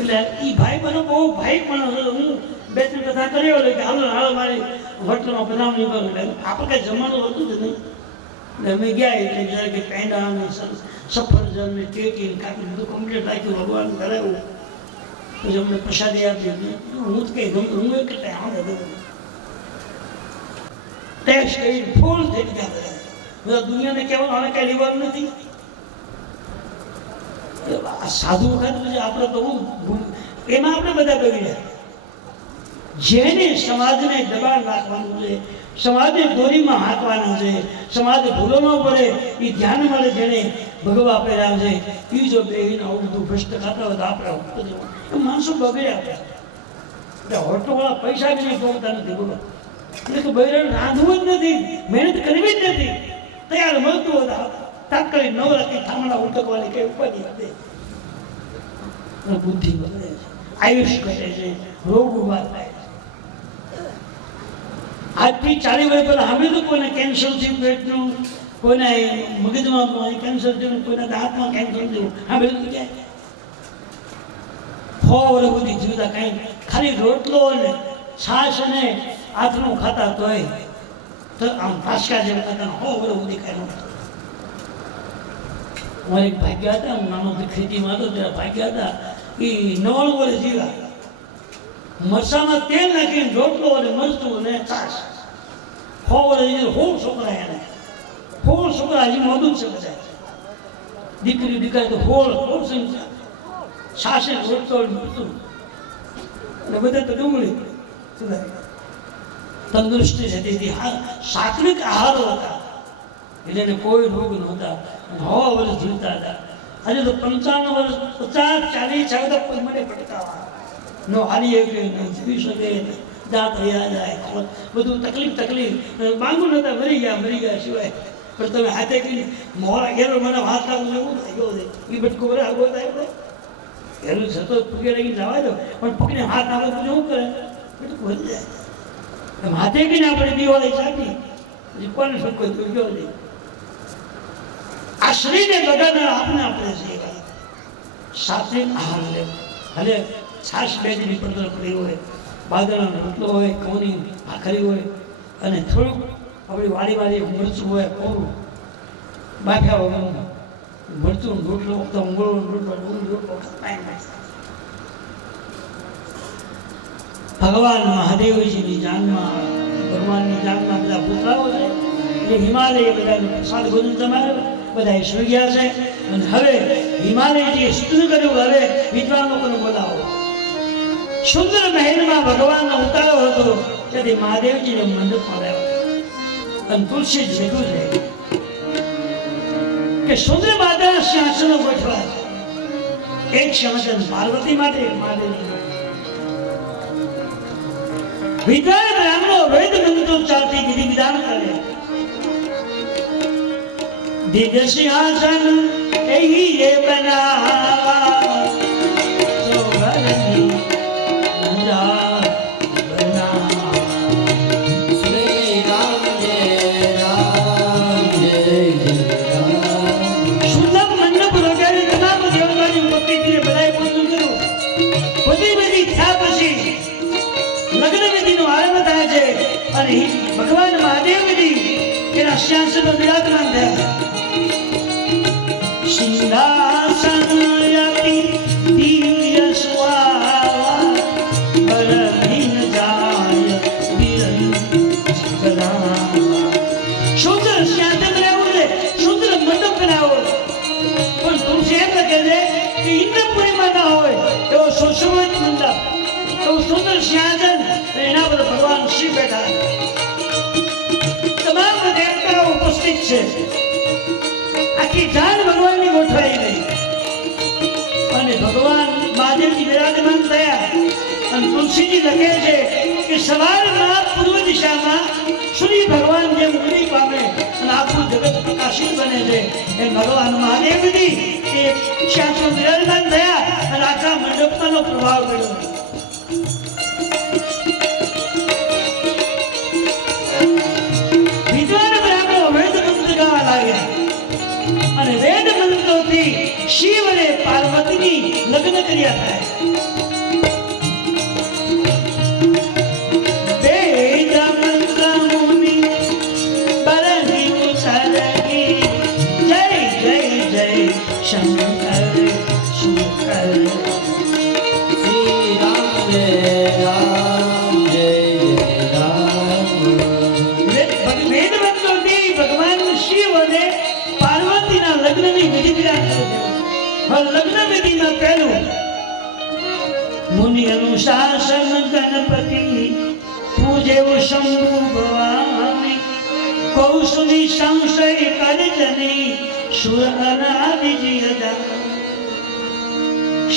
એટલે એ ભાઈ મને બહુ ભાઈ માણસ. હું 2-3 કથા કર્યો કે હાલો હાલો મારી હોટલમાં બનાવણી કરું. એટલે આપણે કાંઈ જમવાનું હતું જ નહીં. એટલે અમે ગયા એટલે જરા કે પેંડા ને સફરજન ને કેકી ને કાકી બધું કમ્પ્લીટ રાખ્યું. ભગવાન કરાવ્યું. પછી અમને પ્રસાદી આપી. હું જ કંઈ ગમતું હું એક કંઈ આવે ટેસ્ટ કરી ફૂલ થઈ ગયા. બધા દુનિયાને કહેવાનું આને કાંઈ લેવાનું નથી. સાધુ વખત પછી આપણે તો એમાં આપણે બધા બગડ્યા. જેને સમાજને દબાણ રાખવાનું છે, સમાજને દોરીમાં હાંકવાના છે, સમાજ ભૂલો ન પડે એ ધ્યાન મળે. જેને ભગવા પહેર્યા છે એ જો બેહીને આવું બધું ભ્રષ્ટ ખાતા હોય તો આપણે માણસો બગડ્યા. એટલે હોટલવાળા પૈસા બી નહીં ભોગતા નથી. બોલો એટલે તો બૈરણ રાંધવું જ નથી, મહેનત કરવી જ નથી. તૈયાર મળતું હતા તાત્કાલિક નવરાત્રી થામણા ઉટકવાની કઈ ઉપાધિ હતી. બુદ્ધિ બગડે છે, આયુષ ઘટે છે, રોગ ઉભા થાય છે. આજથી 40 વર્ષ પહેલા અમે તો કોઈને કેન્સર થયું પેટનું, કોઈને મગજમાં કેન્સર થયું, કોઈના દાંતમાં કેન્સર થયું. હા બધું ક્યાં 100 વર્ષ સુધી જીવતા કઈ ખાલી રોટલો અને છાશ અને આથનું ખાતા તોય તો આમ પાસકા જેમ ખાતા 100 વર્ષ સુધી કઈ નહોતું. મારે એક ભાગ્યા હતા, હું નાનો ખેતીમાં હતો ત્યારે ભાગ્યા હતા. એ 99 વર્ષ જીવ્યા. મરસામાં તેલ નાખીને રોટલો અને મરચું અને છાશ 100 વર્ષ 100 છોકરા એને 100 છોકરા હજી મોદું જ છે બધા. દીકરી દીકરા તો હોળ સંસાર સાસે રોટોળ હતું અને બધા તો ડુંગળી તંદુરસ્તી હતી સાત્વિક આહારો હતા એટલે એને કોઈ રોગ નહોતા 9 વર્ષ જીવતા હતા આજે તો 55 વર્ષ 50 40 કોઈ મને ભટકાવા નો હારી કે જીવી શકે દાંત રહ્યા જાય બધું તકલીફ માંગુ નતા મરી ગયા સિવાય પણ તમે હાથે કઈ મોરા ઘેરો મને હાથ લાગુ એવું થઈ ગયો એ બટકો બરે આગો થાય ઘેરું સતત પગે લઈને જવા દો પણ પગને હાથ આવે તો શું કરે બટકો વધી જાય તમે હાથે કઈને આપણે દિવાળી ચાકી પછી કોને શું કોઈ ગયો નહીં આ શરીરને લગાડનાર આપણે છે સાત્વિક આહાર લેવો ભલે છાશ બેજની પડતર પડી હોય બાદળાનો રોટલો હોય ઘઉંની ભાખરી હોય અને થોડુંક આપણી વાળી મરચું હોય કોરું બાફ્યા વગરનું મરચું રોટલો તો ઊંઘળો રોટલો ભગવાન મહાદેવજીની જાનમાં ભગવાનની જાનમાં બધા પુતળાઓ છે એટલે હિમાલય બધાને પ્રસાદ ભોજન તમારે બધા સુઈ ગયા છે અને હવે હિમાલયજીએ સૂચન કર્યું હવે વિદ્વાન લોકોને બોલાવો સુંદર મહેલમાં ભગવાનનો ઉતારો હતો તેથી મહાદેવજીને મંડપમાં લાવ્યો અને તુલસી જ લખ્યું છે કે સુંદર માતાના સિંહાસનો ગોઠવા એક સિંહાસન પાર્વતી માટે એક મહાદેવજી વિદ્વાન બ્રાહ્મણો વેદ મંત્રો ચાલતી વિધિ વિધાન કરે દિવ્ય સિંહાસન એહી એ બનાવા સોગરની નજા બનાવા શ્રી રામ જય રામ જય રામ સુલભ મંડપ વગેરે તમામ દેવતાની ભક્તિથી બધાએ પૂજન કર્યું બધી વિધિ થયા પછી લગ્ન વિધિનો આરંભ થાય છે અને ભગવાન મહાદેવ વિધિ એના સિંહાસન બિરાજમાન થયા સિંહાસન યતિ દિવ્ય સ્વાવા પરધીન જાય વિરલ ચકલા સુંદર સિંહાસન બનાવ્યું છે સુંદર મંડપ બનાવ્યો પણ તુલસી એમ લખે છે કે ઇન્દ્રપુરીમાં ના હોય એવો સુશોભિત મંડપ એવું સુંદર સિંહાસન એના પર ભગવાન શિવ બેઠા તમામ દેવતાઓ ઉપસ્થિત છે આખી જાન ભગવાનની ગોઠવાઈ ગઈ અને ભગવાન મહાદેવજી વિરાજમાન થયા અને તુલસીજી લખે છે કે સવારમાં પૂર્વ દિશામાં સૂર્ય ભગવાન જેમ ઉદય પામે અને આખું જગત પ્રકાશિત બને છે એ ભગવાન મહાદેવજી એ શાસ્ત્રો વિરાજમાન થયા અને આખા મંડપમાંનો પ્રભાવ પડ્યો વિદ્વાન બ્રાહ્મણો વેદ મંત્ર ગાવા લાગ્યા અને વેદ મંત્રોથી શિવ અને પાર્વતીની લગ્ન કર્યા થાય વેદ મંત્ર મુનિ બરહી ઉતરગી જય જય જય શંકર શુકર શ્રી રામ જય રામ જય રામ વેદ મંત્રોથી ભગવાન શિવ અને પાર્વતીના લગ્નની વિધિ વિધાન લગ્ન વિધિમાં પહેલું મુનિ અનુશાસન ગણપતિ પૂજે શંભુ ભવાની કૌશુની સંશય કરજની સુર અનાદિજી હજા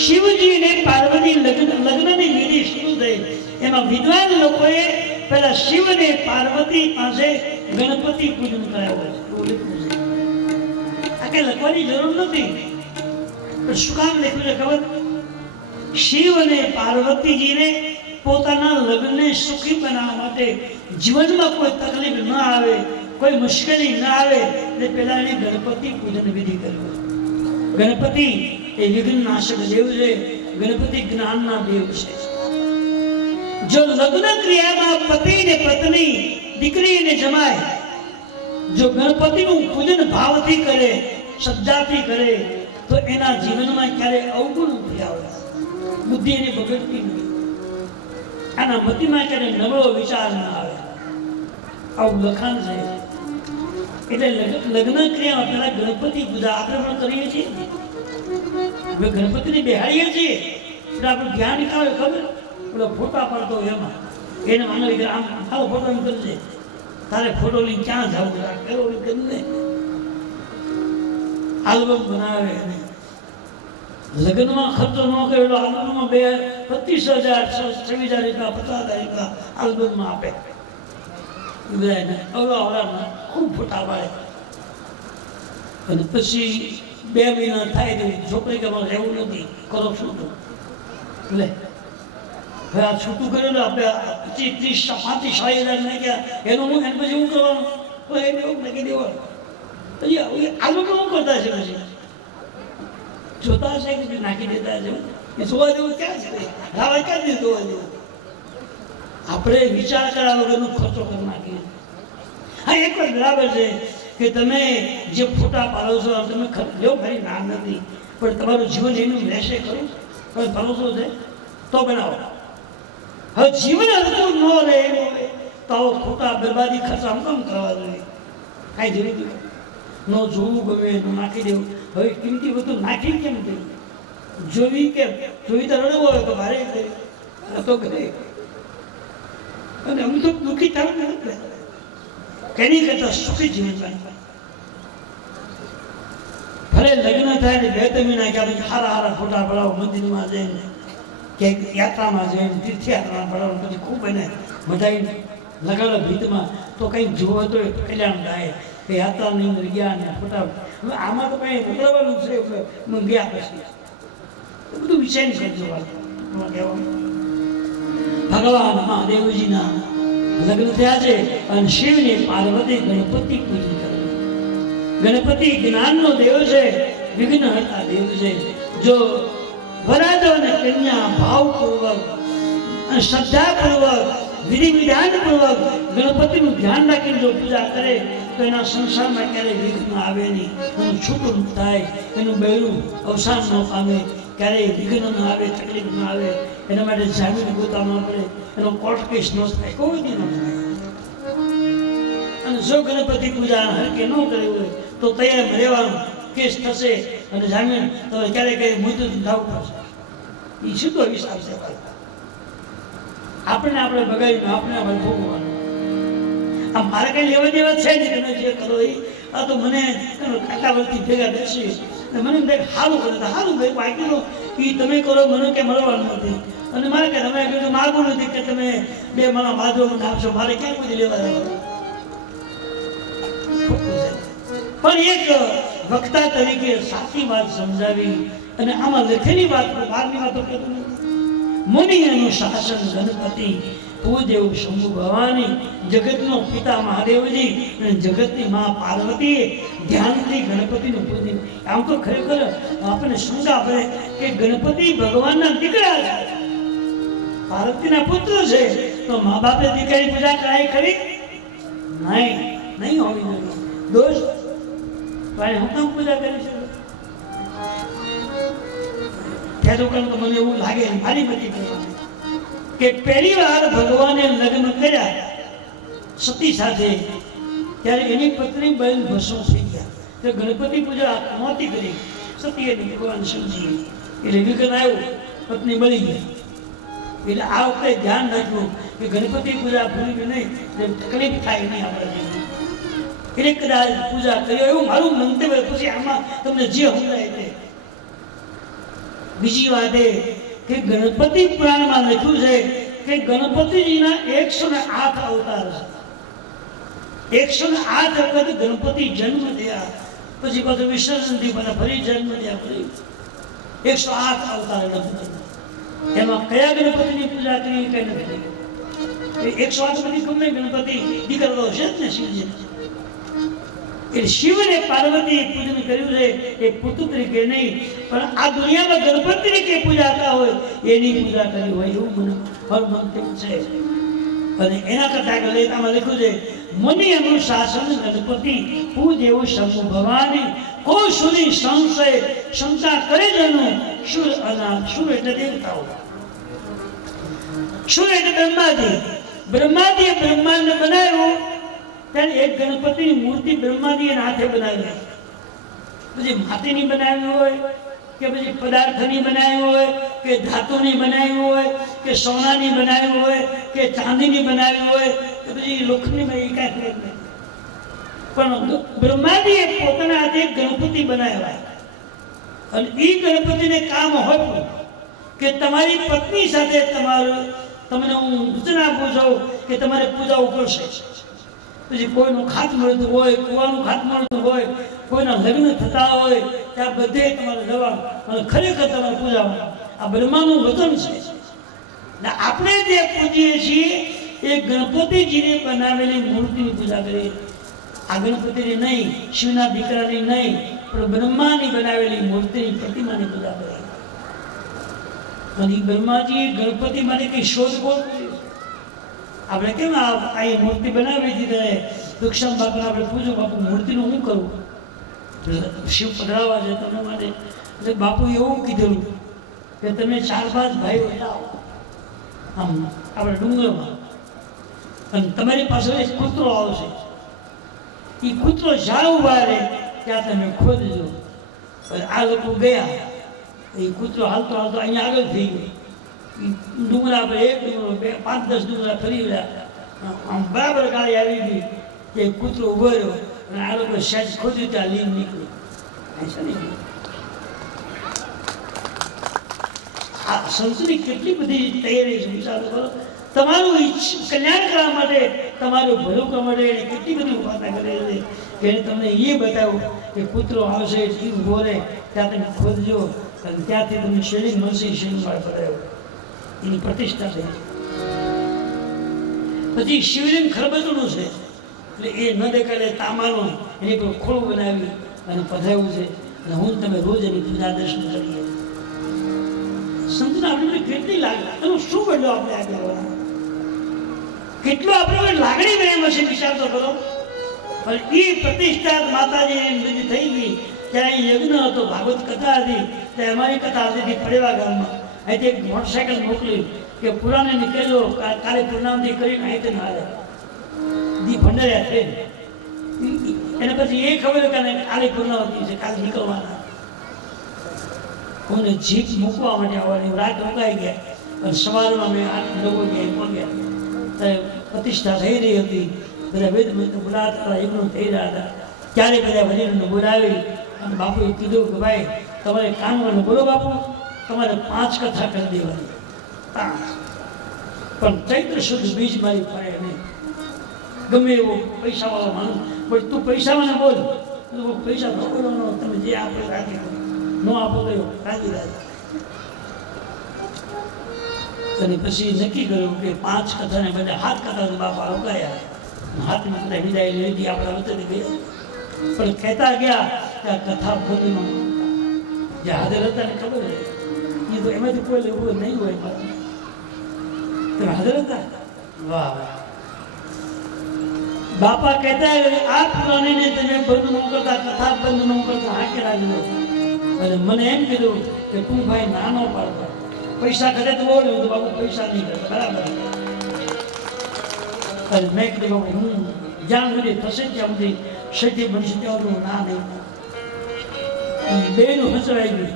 શિવજી ને પાર્વતી લગ્નની વિધિ શરૂ થઈ એમાં વિદ્વાન લોકોએ પેલા શિવ ને પાર્વતી પાસે ગણપતિ પૂજન કરાવ્યું છે લખવાની જરૂર નથી પણ શું કામ લખ્યું છે ખબર શિવ અને પાર્વતીજીને પોતાના લગ્નને સુખી બનાવવા માટે જીવનમાં કોઈ તકલીફ ન આવે કોઈ મુશ્કેલી ન આવે એટલે પહેલા એને ગણપતિ પૂજન વિધિ કર્યું ગણપતિ એ વિઘ્ન નાશક દેવ છે ગણપતિ જ્ઞાનના દેવ છે જો લગ્ન ક્રિયામાં પતિ ને પત્ની દીકરી ને જમાય જો ગણપતિનું પૂજન ભાવથી કરે શ્રદ્ધાથી કરે તો એના જીવનમાં ક્યારે અવગુણ નથી આવતા બુદ્ધિ એની બગડતી નથી આના મતિમાં ક્યારે નબળો વિચાર ના આવે આવું લખાણ છે એટલે લગ્ન ક્રિયા પેલા ગણપતિ પૂજા આપણે પણ કરીએ છીએ. હવે ગણપતિને બેહાડીએ છીએ એટલે આપણે ધ્યાન આવે ખબર પેલો ફોટા પાડતો એમાં એને માનો કે આમ તારો ફોટો એમ કરજે, તારે ફોટો લઈને ક્યાં જવું કેવો કરીને આલ્બમ બનાવે. લગ્નમાં ખર્ચો ન કરેલો આલ્બમમાં 25,000 26,000 રૂપિયા 50,000 રૂપિયા આલ્બમમાં આપે બધાને. અવળા ખૂબ ફોટા પાડે અને પછી 2 મહિના થાય તો છોકરી કે મારે રહેવું નથી, કરો છૂટું. લે હવે આ છૂટું કરેલું આપણે 30, 35,000 નાખ્યા એનું હું એને પછી શું કરવાનું? તો એને એવું નાખી દેવાનું. પછી આ લોકો શું કરતા છે? પછી જોતા છે કે નાખી દેતા છે એ જોવા જેવું ક્યાં છે? રાવા ક્યાં નથી જોવા જેવું? આપણે વિચાર કર્યા વગરનો ખર્ચો કરી નાખીએ. હા, એક વાત બરાબર છે કે તમે જે ફોટા પાડો છો તમે લો ખરી, ના નથી, પણ તમારું જીવન એનું રહેશે ખરું? પણ ભરોસો છે તો બનાવો. હવે જીવન હલતું ન રહે તો આવો ખોટા બરબાદી ખર્ચા કેમ કરવા જોઈએ? કાંઈ જરૂર નથી. ન જોવું ગમે ન નાખી દેવું. હવે કિંમતી બધું નાખી કેમ દેવું? જોવી કેમ? જોઈ તો રડવું હોય તો ભારે તો કરે અને અમુક તો દુઃખી થવું નથી. કેની કરતા સુખી જીવન ભલે લગ્ન થાય ને 2 મહિના કે આપણે હારા ફોટા પડાવો મંદિરમાં જઈને કે યાત્રામાં જઈને તીર્થયાત્રામાં પડાવો પછી ખૂબ એને બધાને લગાડો ભીતમાં તો કંઈક જોવો તો કલ્યાણ થાય કે યાત્રાની અંદર ગયા ને ફોટા. હવે આમાં તો કંઈ મોકલવાનું છે એટલે ગયા પછી બધું વિચારી કરજો. ભગવાન મહાદેવજીના લગ્ન થયા છે અને શિવને પાર્વતી ગણપતિ પૂજન કરે. ગણપતિ જ્ઞાનનો દેવ છે, વિઘ્નહર્તા દેવ છે. જો વરાજો અને કન્યા ભાવપૂર્વક અને શ્રદ્ધાપૂર્વક વિધિ વિધાનપૂર્વક ગણપતિનું ધ્યાન રાખીને જો પૂજા કરે તો એના સંસારમાં ક્યારેય વિઘ્ન આવે નહીં, એનું છૂટું થાય, એનું બૈરું અવસાન ન પામે, ક્યારેય વિઘ્ન ન આવે, તકલીફ ન આવે. એના માટે જામીન ગોતવા ન પડે, એનો કોર્ટ કેસ ન થાય, કોઈ ન થાય. અને જો ગણપતિ પૂજા હરકે ન કરી હોય તો તૈયાર રહેવાનું, કેસ થશે અને જામીન તમે ક્યારેક મુદત થવું પડશે. એ સીધો હિસાબ છે. આપણે બગાડીને આપણે ભોગવવાનું. આ મારે કઈ લેવા દેવા છે જ તમે જે કરો એ. આ તો મને કાંટાવરથી ભેગા બેસી અને મને સારું કરે તો સારું ભાઈ બાકીનો એ તમે કરો મને કે મળવાનું નથી. અને મારે કે તમે કીધું માગવું નથી કે તમે 2 મારા બાજુ મને આપશો, મારે ક્યાં કોઈ લેવા દેવાનું. પણ એક વક્તા તરીકે સાચી વાત સમજાવી અને આમાં લખેલી વાત બહારની વાતો કહેતો નથી. મુનિ અનુશાસન ગણપતિ પૂજેવ શંભુ ભવાની. જગતનો પિતા મહાદેવજી અને જગતની મા પાર્વતીએ ધ્યાનથી ગણપતિનું પૂજન. આમ તો ખરેખર આપણને શંકા પડે કે ગણપતિ ભગવાનના દીકરા છે, પાર્વતીના પુત્ર છે, તો મા બાપે દીકરાની પૂજા કરાય ખરી? નહીં હોવી જોઈએ. દોષ પણ હું કેમ પૂજા કરી શકું? ત્યાં તો મને એવું લાગે મારી બધી કરવાની કે પહેલી વાર ભગવાને લગ્ન કર્યા સતી સાથે ત્યારે એની પત્ની બહેન ભસ્મ થઈ ગયા. તો ગણપતિ પૂજા નહોતી કરી સતીએ ભગવાન શિવજી એટલે વિઘ્ન આવ્યું, પત્ની બળી ગઈ. એટલે આ વખતે ધ્યાન રાખવું કે ગણપતિ પૂજા ભૂલવી નહીં, તકલીફ થાય નહીં આપણે. એટલે કદાચ પૂજા કરી એવું મારું મંતવ્ય. પછી આમાં તમને જે સમજાય તે. બીજી વાત એ કે ગણપતિ પુરાણમાં લખ્યું છે કે ગણપતિજીના 108 અવતાર છે. 108 વખત ગણપતિ જન્મ થયા, પછી પાછું વિસર્જનથી ફરી જન્મ થયા, ફરી 108 અવતાર ગણપતિ. એમાં કયા ગણપતિની પૂજા કરી કઈ નથી. 108 પછી ગમે ગણપતિ દીકરો છે જ ને શિવજી. એટલે શિવને પાર્વતી પૂજન કર્યું છે એ પુત્ર તરીકે નહીં, પણ આ દુનિયામાં ગણપતિ તરીકે પૂજાતા હોય એની પૂજા કરી હોય એવું મને મંતવ્ય છે. અને એના કરતા ગીતામાં લખ્યું છે મુનિ અનુશાસન ગણપતિ પૂજેવ શંભુ ભવાની. કોઈ સુધી સંશય શંકા કરે જનું શુર અનાથ. શુર એટલે દેવતાઓ, શુર એટલે બ્રહ્માજી. બ્રહ્માજીએ બ્રહ્માંડ બનાવ્યું ત્યારે એક ગણપતિની મૂર્તિ બ્રહ્માજીએ હાથે બનાવી, પછી માટીની બનાવી હોય કે પછી પદાર્થની બનાવી હોય કે ધાતુની બનાવી હોય કે સોનાની બનાવી હોય કે ચાંદીની બનાવી હોય કે પછી લોખંડની બનાવી, કાંઈ ફરક નહીં. પણ બ્રહ્માજીએ પોતાના હાથે ગણપતિ બનાવ્યા અને એ ગણપતિને કામ હતું કે તમારી પત્ની સાથે તમને હું વચન આપું છું કે તમારે પૂજા ઉપડશે. પછી કોઈનું ખાતમુહૂર્ત હોય, કુવાનું ખાતમુહૂર્ત હોય, કોઈના લગ્ન થતા હોય ત્યાં બધે તમારે જવાનું અને ખરેખર તમારે પૂજાવાનું. આ બ્રહ્માનું વચન છે. આપણે જે પૂજીએ છીએ એ ગણપતિજીને બનાવેલી મૂર્તિની પૂજા કરીએ. આ ગણપતિની નહીં, શિવના દીકરાની નહીં, પણ બ્રહ્માની બનાવેલી મૂર્તિની પ્રતિમાની પૂજા કરીએ. અને બ્રહ્માજીએ ગણપતિ માટે કઈ શોધખોળ કરી. આપણે કેમ અહીં મૂર્તિ બનાવી દીધી, દુક્ષમ બાપુને આપણે પૂછ્યું, બાપુ મૂર્તિનું શું કરવું? શિવ પધરાવા છે તમે માટે. એટલે બાપુ એવું કીધેલું કે તમે 4-5 ભાઈઓ જાઓ આમ આપણે ડુંગરમાં, અને તમારી પાસે એક કૂતરો આવશે. એ કૂતરો જ્યાં ઉભા રહે ત્યાં તમે ખોદજો. આ લોકો ગયા, એ કૂતરો હાલતો હાલતો અહીંયા આગળ થઈ ગયો. ડુંગરા પર એક ડુંગરો 5-10 ડુંગરા ફરી રહ્યા, આમ બરાબર ગાડી આવી ગઈ કે કૂતરો ઉભો રહ્યો અને આ લોકો સહેજ ખોદ્યું ત્યાં લીન નીકળ્યું. આ સંતની કેટલી બધી તૈયારી છે, વિચાર કરો. તમારું કલ્યાણ કરવા માટે, તમારું ભલું કરવા માટે એને કેટલી બધી ઉપાસના કરેલી છે કે તમને એ બતાવ્યું કે કૂતરો આવશે, ઉભો રહે ત્યાં તમે ખોદજો અને ત્યાંથી તમને શિવલિંગ મળશે. શિવલિંગ વાળ કરાયો, એની પ્રતિષ્ઠા થઈ. પછી શિવલિંગ ખરબચડું છે એટલે એ ન દેખાડે તાંબાનું, એની પર ખોળું બનાવી અને પધરાવ્યું છે. અને હું તમે રોજ એની પૂજા દર્શન કરીએ. સંતના આપણે કેટલી લાગે, એનું શું બદલો આપણે આગળ કેટલું આપણે લાગણી પ્રેમ હશે, વિચાર તો કરો. પણ એ પ્રતિષ્ઠા માતાજીની બધી થઈ ગઈ ત્યારે યજ્ઞ હતો, ભાગવત કથા હતી. ત્યારે અમારી કથા હતી પડેવા ગામમાં. અહીંથી એક મોટરસાયકલ મોકલી કે પુરાને નીકળ્યો, કાલે પૂર્ણાવતી કરીને અહીંથી ના આવે દી ભંડાર્યા છે. એને પછી એ ખબર કે કાલે પૂર્ણાવતી છે, કાલે નીકળવાના. હું જીપ મૂકવા માટે આવવાની, રાત રોકાઈ ગયા અને સવારમાં મેં 8 લોકો ત્યાં પહોંચ્યા. ત્યારે પ્રતિષ્ઠા થઈ રહી હતી, બધા વેદ મંત્ર બોલાતા હતા, યજ્ઞો થઈ રહ્યા હતા. ત્યારે બધા વડીલોને બોલાવી અને બાપુએ કીધું કે ભાઈ તમારે કાનવાનું બોલો બાપુ, તમારે 5 કથા કરી દેવાની, 5. પણ ચૈત્ર સુધી બીજ મારી ફરે નહીં. ગમે એવો પૈસાવાળો માણસ, પણ તું પૈસાવાને બોલ, પૈસા ન બોલવાનો, તમે જે આપો રાજી કરો, ન આપો તો રાજી રાજી. અને પછી નક્કી કર્યું કે 5 કથાને બધા 7 કથા બાપા રોકાયા. હાથમાં બધા વિદાય લીધી, આપણા વતન ગયા. પણ કહેતા ગયા કે આ કથા ભૂલનો જે હાજર હતા ને ખબર એ તો એમાંથી કોઈ લેવું નહીં હોય. તમે હાજર હતા? વાહ વાહ. બાપા કહેતા આ પુરાણીને તમે બંધ ન કરતા, કથા બંધ ન કરતા, હાકે લાગી દો. અને મને એમ કીધું કે તું ભાઈ નાનો પાડતા, પૈસા કરે તો બોલ્યું તો બાપુ પૈસા નહીં કરે, બરાબર. અને મેં કીધું બાપુ હું જ્યાં સુધી થશે ત્યાં સુધી સત્ય બનશે ત્યાં હું ના નહીં. બેનું હસવાઈ ગયું.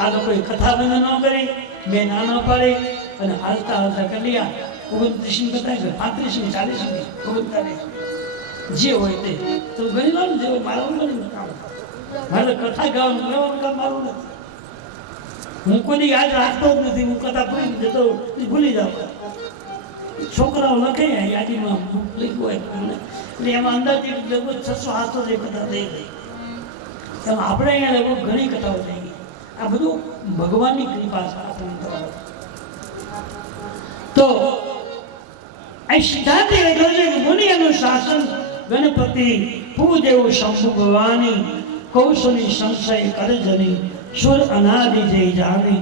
આ લોકોએ કથા બંધ ન કરી, મેં ના ન પાડી અને હાલતા હાલતા કરી લ્યા. 29 બતાવી, 35, 40, 39 જે હોય તે. તો ગણી લો ને, જેવો મારું ગણી કામ. મારે કથા ગાવાનું કામ મારું નથી. હું કોઈની યાદ રાખતો જ નથી. હું કથા ભૂલી જતો, ભૂલી જાઉં. છોકરાઓ લખે યાદીમાં લખ્યું હોય એટલે એમાં અંદાજે લગભગ 600-700 જે કથા થઈ ગઈ. એમાં આપણે અહીંયા લગભગ ઘણી કથાઓ થઈ ગઈ. આ બધું ભગવાનની કૃપા છે આપણને. તો અહીં સિદ્ધાંત એ કહ્યું છે કે મુનિનું શાસન ગણપતિ પૂજેવું શંભુ ભવાની, કૌશની સંશય કરજની, સુર અનાદિ જય જાની.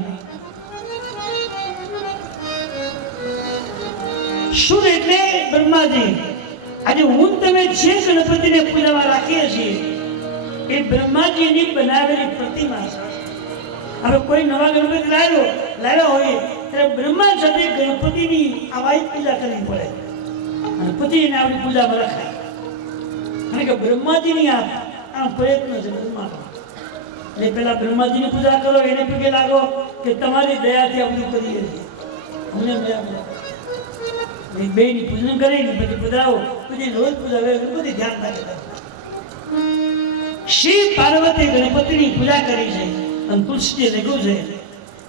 સુર એટલે બ્રહ્માજી. આજે હું તમે જે ગણપતિને પૂજામાં રાખીએ છીએ એ બ્રહ્માજીની બનાવેલી પ્રતિમા છે. હવે કોઈ નવા ગણપતિ લાવ્યો હોય ત્યારે બ્રહ્મા સાથે ગણપતિની આવાજ પૂજા કરવી પડે અને પછી એને આપણી પૂજામાં રખાય. કારણ કે બ્રહ્માજીની આ પ્રયત્ન છે બ્રહ્માનો. એટલે પેલા બ્રહ્માજીની પૂજા કરો, એને પગે લાગો કે તમારી દયાથી આ બધું કરીએ છીએ, અમને દયા બેની પૂજન કરીને પછી પધરાવો, પછી રોજ પૂજા કરે, બધી ધ્યાન રાખે. શિવ પાર્વતી ગણપતિની પૂજા કરી છે અને તુલસીએ લખ્યું છે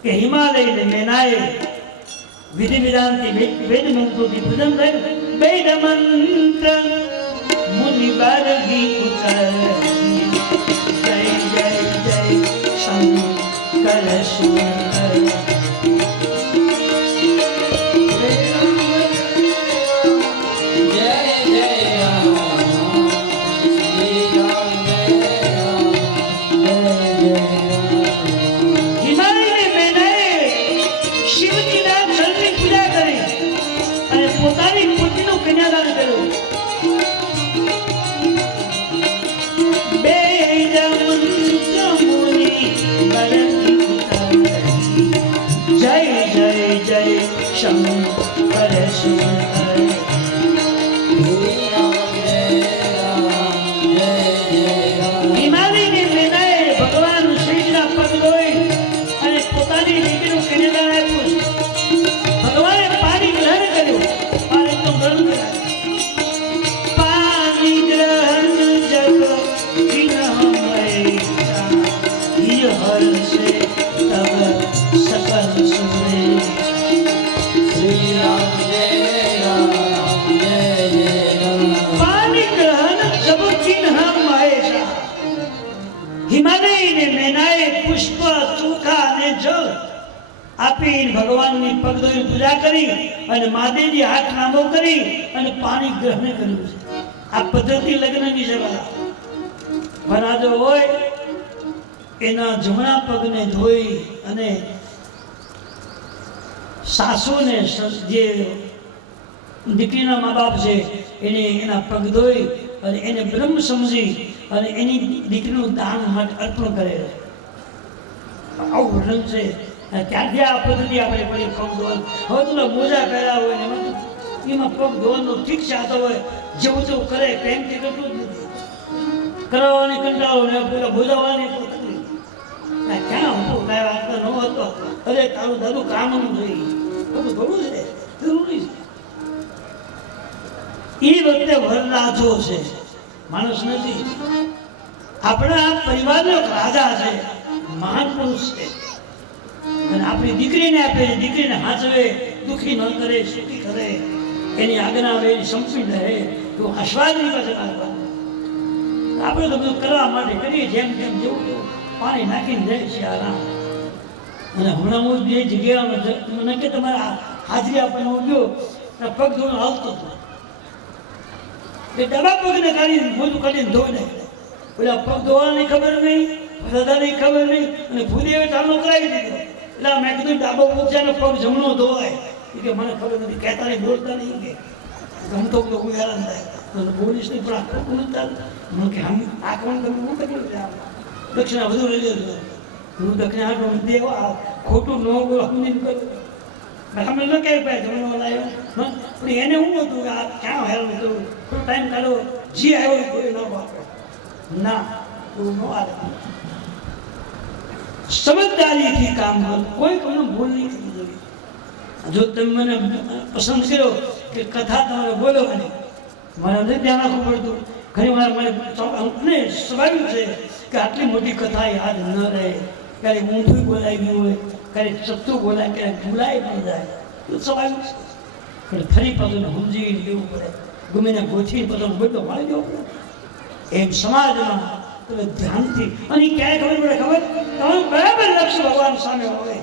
કે હિમાલય મેનાએ વિધિ વિધાનથી વેદ મંત્રોથી પૂજન થયું. વેદ મંત્ર મુનિ બારગી ઉતરી જય જય જય શંકર સુંદર. ભગવાનની પગદોની પૂજા કરી અને મહાદેવજી હાથ લાંબો કરી અને પાણી ગ્રહણ કર્યું છે. આ પદ્ધતિ લગ્નની છે. વરાજો હોય એના જમણા પગને ધોઈ અને સાસુને જે દીકરીના મા બાપ છે એને એના પગ ધોઈ અને એને બ્રહ્મ સમજી અને એની દીકરીનું દાન અર્પણ કરે. આવું રંગ છે. ત્યારથી આ પદ્ધતિ આપણે પડી પગ ધોવાનું. હવે તો મોજા પહેર્યા હોય ને એમાં પગ ધોવાનું ઠીક છે. આ તો હોય જેવું તેવું કરે, પ્રેમથી કરતું જ નથી. કરાવવાની કંટાળો ને પેલા બોજાવવાની ક્યાં હતો કાંઈ ન હતો. અરે તારું દાદુ કામનું જોઈએ બધું થોડું છે, જરૂરી છે. એ વખતે વરરાજો છે, માણસ નથી. આપણા પરિવારનો રાજા છે, મહાન પુરુષ છે. અને આપણી દીકરીને આપે, દીકરીને હાચવે, દુઃખી ન કરે, સુખી કરે, એની આજ્ઞા આવે, એની સંપી રહે, તો આશ્વાદની પાસે આપણે તો બધું કરવા માટે કરીએ જેમ જેમ જેવું તેવું પાણી નાખીને જાય છે આરામ. અને હમણાં હું બે જગ્યાએ મને કે તમારે હાજરી આપણને ઉગ્યો પગ ધોઈને હાલતો હતો. એ ડબા પગને કાઢીને મોઢું કાઢીને ધોઈ નાખે. પેલા પગ ધોવાની ખબર નહીં, દાદાની ખબર નહીં, અને ભૂદેવે ચાલુ કરાવી દીધો. એટલે મેં કીધું ડાબો પગ છે ને પગ જમણો ધોવાય. એ કે મને ખબર નથી, કહેતા નહીં, બોલતા નહીં. કે ગમતો હું હેરાન થાય બોલીશ નહીં, પણ આ ખોટું નથી ચાલતું. મને કે આ કોણ તમે હું કરી દક્ષિણા બધું લઈ લેજો. હું દક્ષિણા હાટું દેવા ખોટું ન બોલો સમજીને કરું. અમે ન કહે ભાઈ જમણો લાવ્યો, પણ એને હું હતું કે આ ક્યાં હેરાન કરું, થોડો ટાઈમ કાઢો, જે આવ્યો કોઈ ન વાપરો ના, એવું ન આવે. સમજદારીથી કામ કરો, કોઈ કોઈનો ભૂલ નહીં થવી જોઈએ. જો તમે મને પસંદ કર્યો કે કથા તમારે બોલવાની, મારે નથી ધ્યાન રાખવું પડતું. ઘણી વાર મને સ્વાભાવિક છે કે આટલી મોટી કથા યાદ ન રહે, ક્યારેક ઊંધું બોલાઈ ગયું હોય, ક્યારેક સત્તું બોલાય, ક્યારેક ભૂલાઈ પણ જાય, તો સ્વાભાવિક છે. પણ ફરી પાછું સમજી લેવું પડે, ગમે ગોઠવી પાછું બધો વાળી દેવો પડે. એમ સમાજમાં તમે ધ્યાનથી, અને ક્યારે ખબર પડે, ખબર તમારું બરાબર લક્ષ્ય ભગવાન સામે હોય,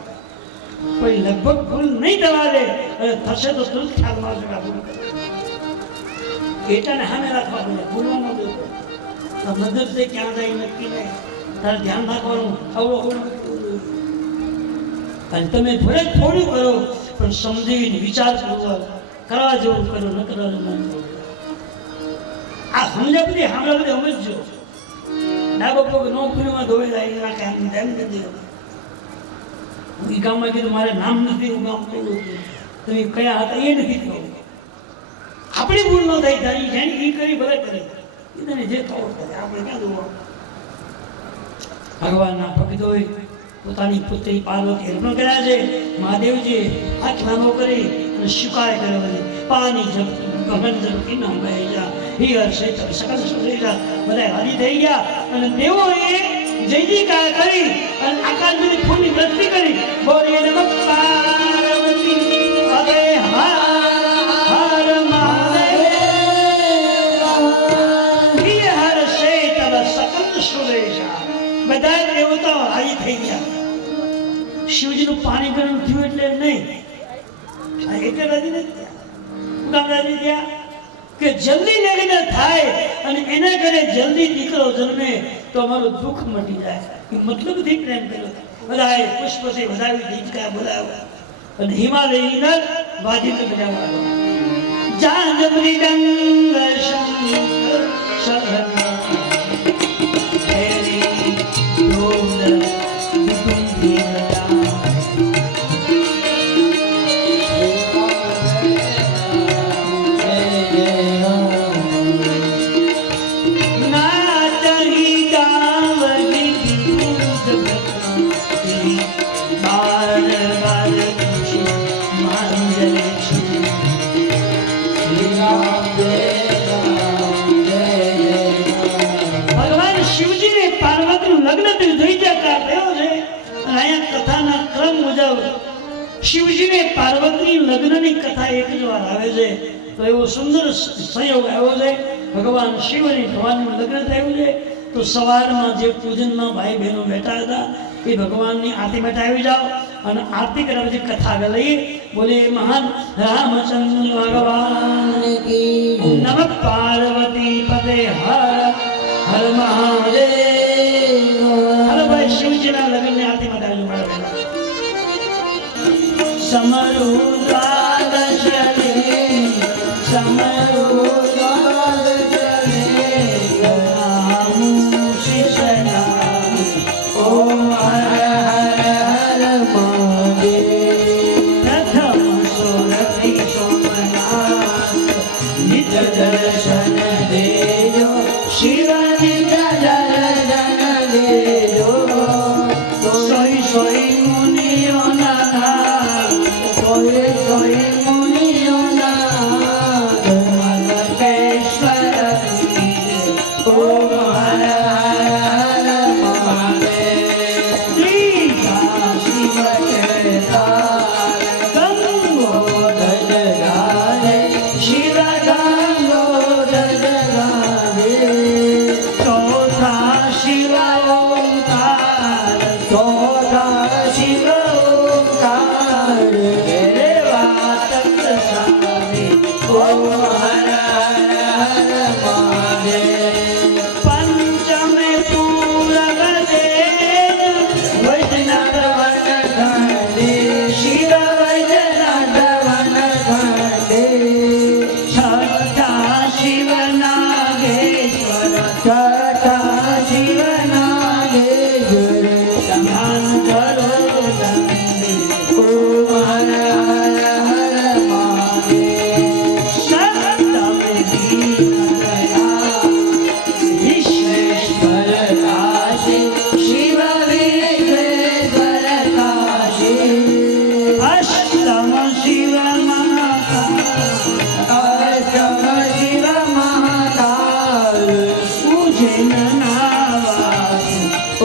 કોઈ લગભગ ભૂલ નહીં થવા દે, અને થશે તો તુરંત ખ્યાલમાં આવશે કે ભૂલ કરે. એટલાને સામે રાખવા પડે, ભૂલવા ન દેવું. નજર છે ક્યાં જાય નક્કી નહીં, તારે ધ્યાન રાખવાનું. અવળો અને તમે ભલે થોડું કરો પણ સમજીને વિચારપૂર્વક કરવા જેવું કરો, ન કરવા જેવું. આ સમજ્યા બધી સાંભળા બધી સમજજો. ડાબો પગ નોકરીમાં ધોઈ જાય એના કામ ધ્યાન નથી. હું એ ગામમાં કીધું મારે નામ નથી, હું ગામ કહ્યું તમે કયા હતા એ નથી કહ્યું. આપણી ભૂલ ન થઈ જાય, જેની એ કરી ભલે કરે. એને જે થવું પડે આપણે ક્યાં જોવા. ભગવાનના ભક્તોએ પોતાની પુત્રી પાર્વતી અર્પણ કર્યા છે. મહાદેવજીએ હાથ લાંબો કરી અને સ્વીકાર કર્યો છે. પાણી જપ ગગન જપતી નામ વહી જા હિયર સે સકલ સુરેજા બધા હારી થઈ ગયા અને દેવોએ જય જયકાર કરી અને આકાશની ફૂલની વૃષ્ટિ કરી. બોલીએ નમઃ પાર્વતી હરે હર મહાદેવ હિય હર સે તવ સકલ સુરેજા. બધા દેવતાઓ હારી થઈ ગયા. શિવજીનું પાણી ગરમ થયું એટલે નહીં, એટલે રાજી નથી થયા. કામ રાજી થયા કે જલ્દી લગ્ન થાય અને એના ઘરે જલ્દી દીકરો જન્મે તો અમારું દુઃખ મટી જાય. એ મતલબથી પ્રેમ કર્યો. બધાએ પુષ્પથી વધાવી દીકરા બોલાવ્યા અને હિમાલયની નર વાદિત્ર બજાવવા. જાંજમરી ડંગ શંકર શરણ હેરી ડોલ વિકુંઠી શિવજીને પાર્વતી લગ્નની કથા એક જ વાર આવે છે. તો એવો સુંદર સંયોગ આવ્યો છે. ભગવાન શિવની ભવાનીનું લગ્ન થયું છે. તો સવારમાં જે પૂજનમાં ભાઈ બહેનો બેઠા હતા એ ભગવાનની આરતી માટે આવી જાઓ અને આરતી કર્યા પછી કથા આગળ લઈએ. બોલે મહાન રામચંદ્ર ભગવાન કી નમઃ પાર્વતી પદે હર હર મહાદેવ. હર ભાઈ શિવજીના લગ્નની આરતી માટે આવી જાઓ. समरु द्वादशले समरु द्वादशले गयामु शिशनाम ओम हर हर हर महादेव. प्रथम सोरठी सोमनाथ नित्य दर्शन देजो शिव नित्य दर्शन देजो. सोई सोई मुनियो नाना सोई सोई मुनियो नाथ मलकेश्वर ओम हर हर महादेव. शिव के तार गंगोदर गारे शिव गंगोदर गारे. चौथा शिव ओंकार चौथा शिव ओंकार ओम हर हर हर महादेव. पंचमे पूरब देव वैद्यनाथ वन खंडे शिव वैद्यनाथ वन खंडे. छठा शिव नागेश्वर छठा शिव नागेश्वर. ध्यान करो दंडे ओम हर हर हर महादेव. विश्वेश्वर काशी शिव विश्वेश्वर काशी. अष्टम शिव महाकाल अष्टम शिव महाकाल उज्जैन नावास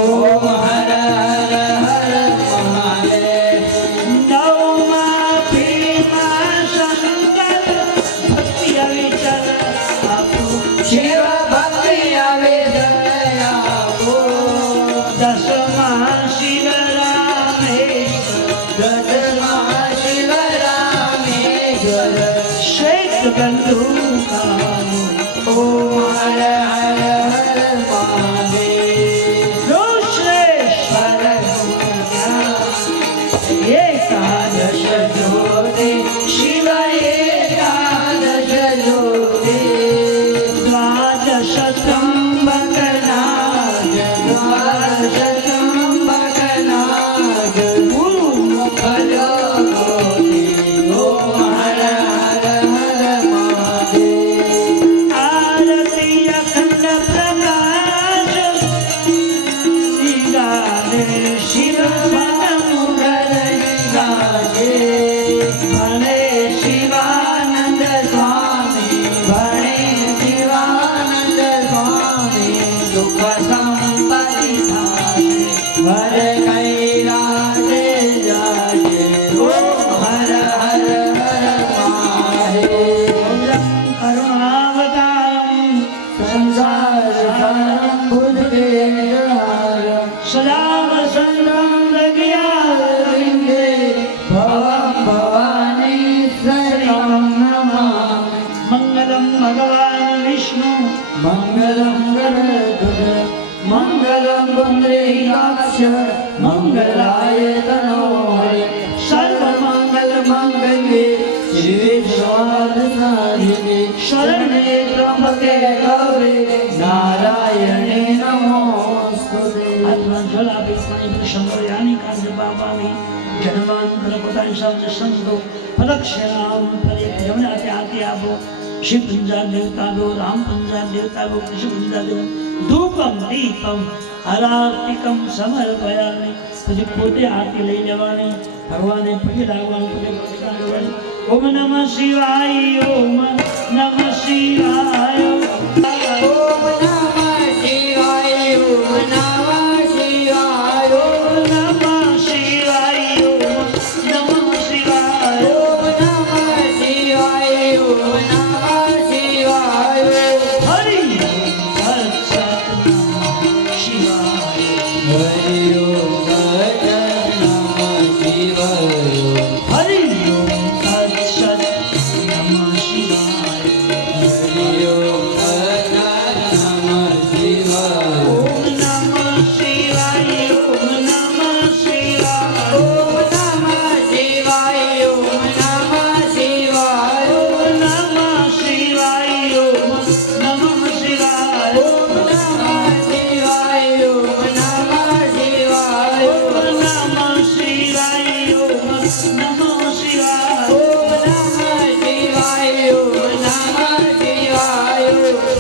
ओम हर हर हर महादेव. नवमा भीमा शंकर भक्ति अविचल आपो शिव भक्ति अविचल आपो. दशमा शिव रामेश्वर दशमा शिव रामेश्वर. श्वेत बंधु कामो ओम हर हर हर महादेव. रोषेश्वर एकादश ज्योति शिव एकादश ज्योति. द्वादश त्र्यंबकनाथ द्वादश त्र्यंबकनाथ. गुरु मुखलो ओम हर हर हर महादेव. ભગવાન વિષ્ણુ મંગલમ ગણધર મંગલમ પુંડરીકાક્ષ મંગલાય તનો હરે સર્વ મંગલ મંગલે શિવે સર્વાર્થસાધિકે શરણે ત્રંબકે ગૌરી નારાયણે નમોસ્તુતે. આત્મા જલ આપી પાણી શંકરયાની કાંજ બાબાની જન્માંતર પોતાની સાથે સંતો પ્રદક્ષિણામ કરે જમણા ત્યાંથી આપો. શિવ પંજા દેવતા ગો રામ પંજા દેવતા ગો કૃષ્ણ પંજા દેવતા ધૂપમ દીપમ આરતિકમ સમર્પયામિ. પછી પોતે આરતી લઈ લેવાની, ભગવાને પગે લાગવાનું, પગે લાગવાની. ઓમ નમઃ શિવાય ઓમ નમઃ શિવાય ઓમ નમઃ શિવાય ઓમ નમઃ શિવાય ઓમ નમઃ શિવાય ઓમ નમઃ શિવાય ઓમ નમઃ શિવાય ઓમ નમઃ શિવાય હરિ ઓમ સત્સત નમઃ શિવાય હરિ ઓમ સત્સત નમઃ શિવાય હરિ ઓમ સત્સત નમઃ શિવાય હરિ ઓમ સત્સત નમઃ શિવાય ઓમ નમઃ શિવાય ઓમ નમઃ શિવાય ઓમ નમઃ શિવાય ઓમ નમઃ શિવાય ઓમ નમઃ શિવાય ઓમ નમઃ શિવાય ઓમ નમઃ શિવાય ઓમ નમઃ શિવાય ઓમ નમઃ શિવાય ઓમ નમઃ શિવાય ઓમ નમઃ શિવાય ઓમ નમઃ શિવાય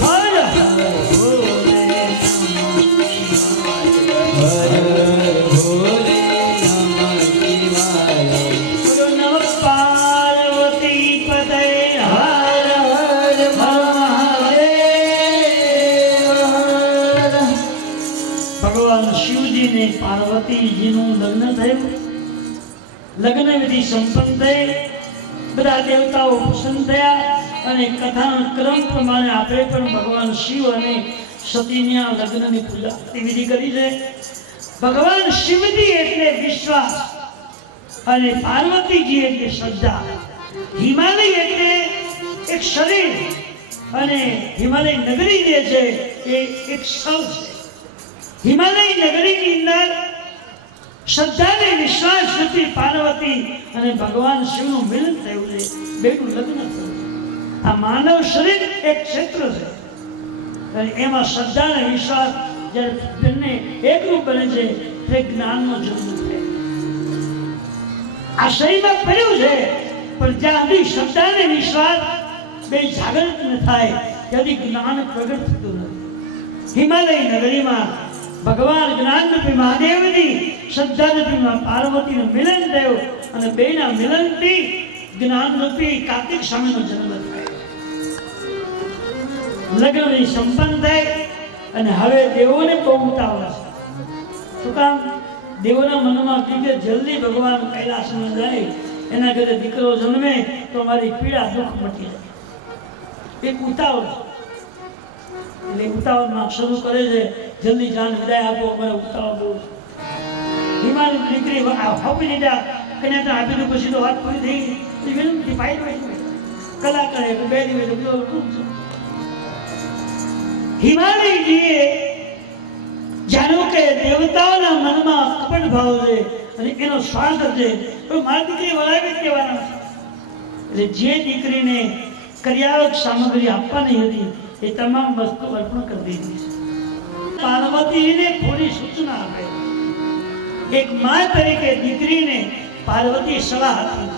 હર હર ભોલે નમઃ શિવાય હર ભોલે નમઃ શિવાય બોલો નમઃ પાર્વતી પતય હર હર મહાદેવ ભગવાન શિવજીને પાર્વતીજીનું લગ્ન થયું. લગ્ન વિધિ સંપન્ન થઈ, બધા દેવતાઓ પ્રસન્ન થયા અને કથાના ક્રમ પ્રમાણે આપણે પણ ભગવાન શિવ અને સતીના લગ્નની પૂજા વિધિ કરી છે. ભગવાન શિવજી એટલે વિશ્વાસ અને પાર્વતીજી એટલે શ્રદ્ધા. હિમાલય એટલે એક શરીર અને હિમાલય નગરી જે છે એ એક સ્થળ છે. હિમાલય નગરીની અંદર શ્રદ્ધા અને વિશ્વાસ રૂપી પાર્વતી અને ભગવાન શિવનું મિલન થયું છે, બેનું લગ્ન થયું. આ માનવ શરીર એક ક્ષેત્ર છે અને એમાં શ્રદ્ધા અને વિશ્વાસ જ્યારે બંને એકરૂપ બને છે તે જ્ઞાનનો જન્મ થાય. આ શરીરમાં પડ્યું છે પણ જ્યાં સુધી શ્રદ્ધા અને વિશ્વાસ બે જાગૃત ન થાય ત્યાંથી જ્ઞાન પ્રગટ થતું નથી. હિમાલય નગરીમાં ભગવાન જ્ઞાનરૂપી મહાદેવની શ્રદ્ધારૂપી પાર્વતીનું મિલન થયું અને બેના મિલનથી જ્ઞાનરૂપી કાર્તિક સ્વામીનો જન્મ થાય. લગ્નની સંપન્ન થાય અને હવે દેવોને બહુ ઉતાવળ છે. શું કામ? દેવોના મનમાં કે જલ્દી ભગવાન કૈલાસમાં જાય, એના ઘરે દીકરો જન્મે તો મારી પીડા દુઃખ મટી જાય. એક ઉતાવળ છે. એટલે ઉતાવળમાં શરૂ કરે છે, જલ્દી જાન વિદાય આપો, અમારે ઉતાવળ બહુ છે. હિમાલય દીકરી આપી દીધા, કન્યા આપી દીધું, પછી તો વાત પૂરી થઈ ગઈ. વિનંતી પાઈ કલાક કરે 2 દિવસ બીજો ખૂબ છે. હિમાલયજીએ જાણ્યું કે દેવતાઓના મનમાં કપટ ભાવ છે અને એનો સ્વાર્થ છે, તો મારી દીકરી વળાવી દેવાના છે. એટલે જે દીકરીને કર્યાવક સામગ્રી આપવાની હતી એ તમામ વસ્તુ અર્પણ કરી દીધી છે. પાર્વતીને થોડી સૂચના આપે. એક મા તરીકે દીકરીને પાર્વતી સલાહ આપી.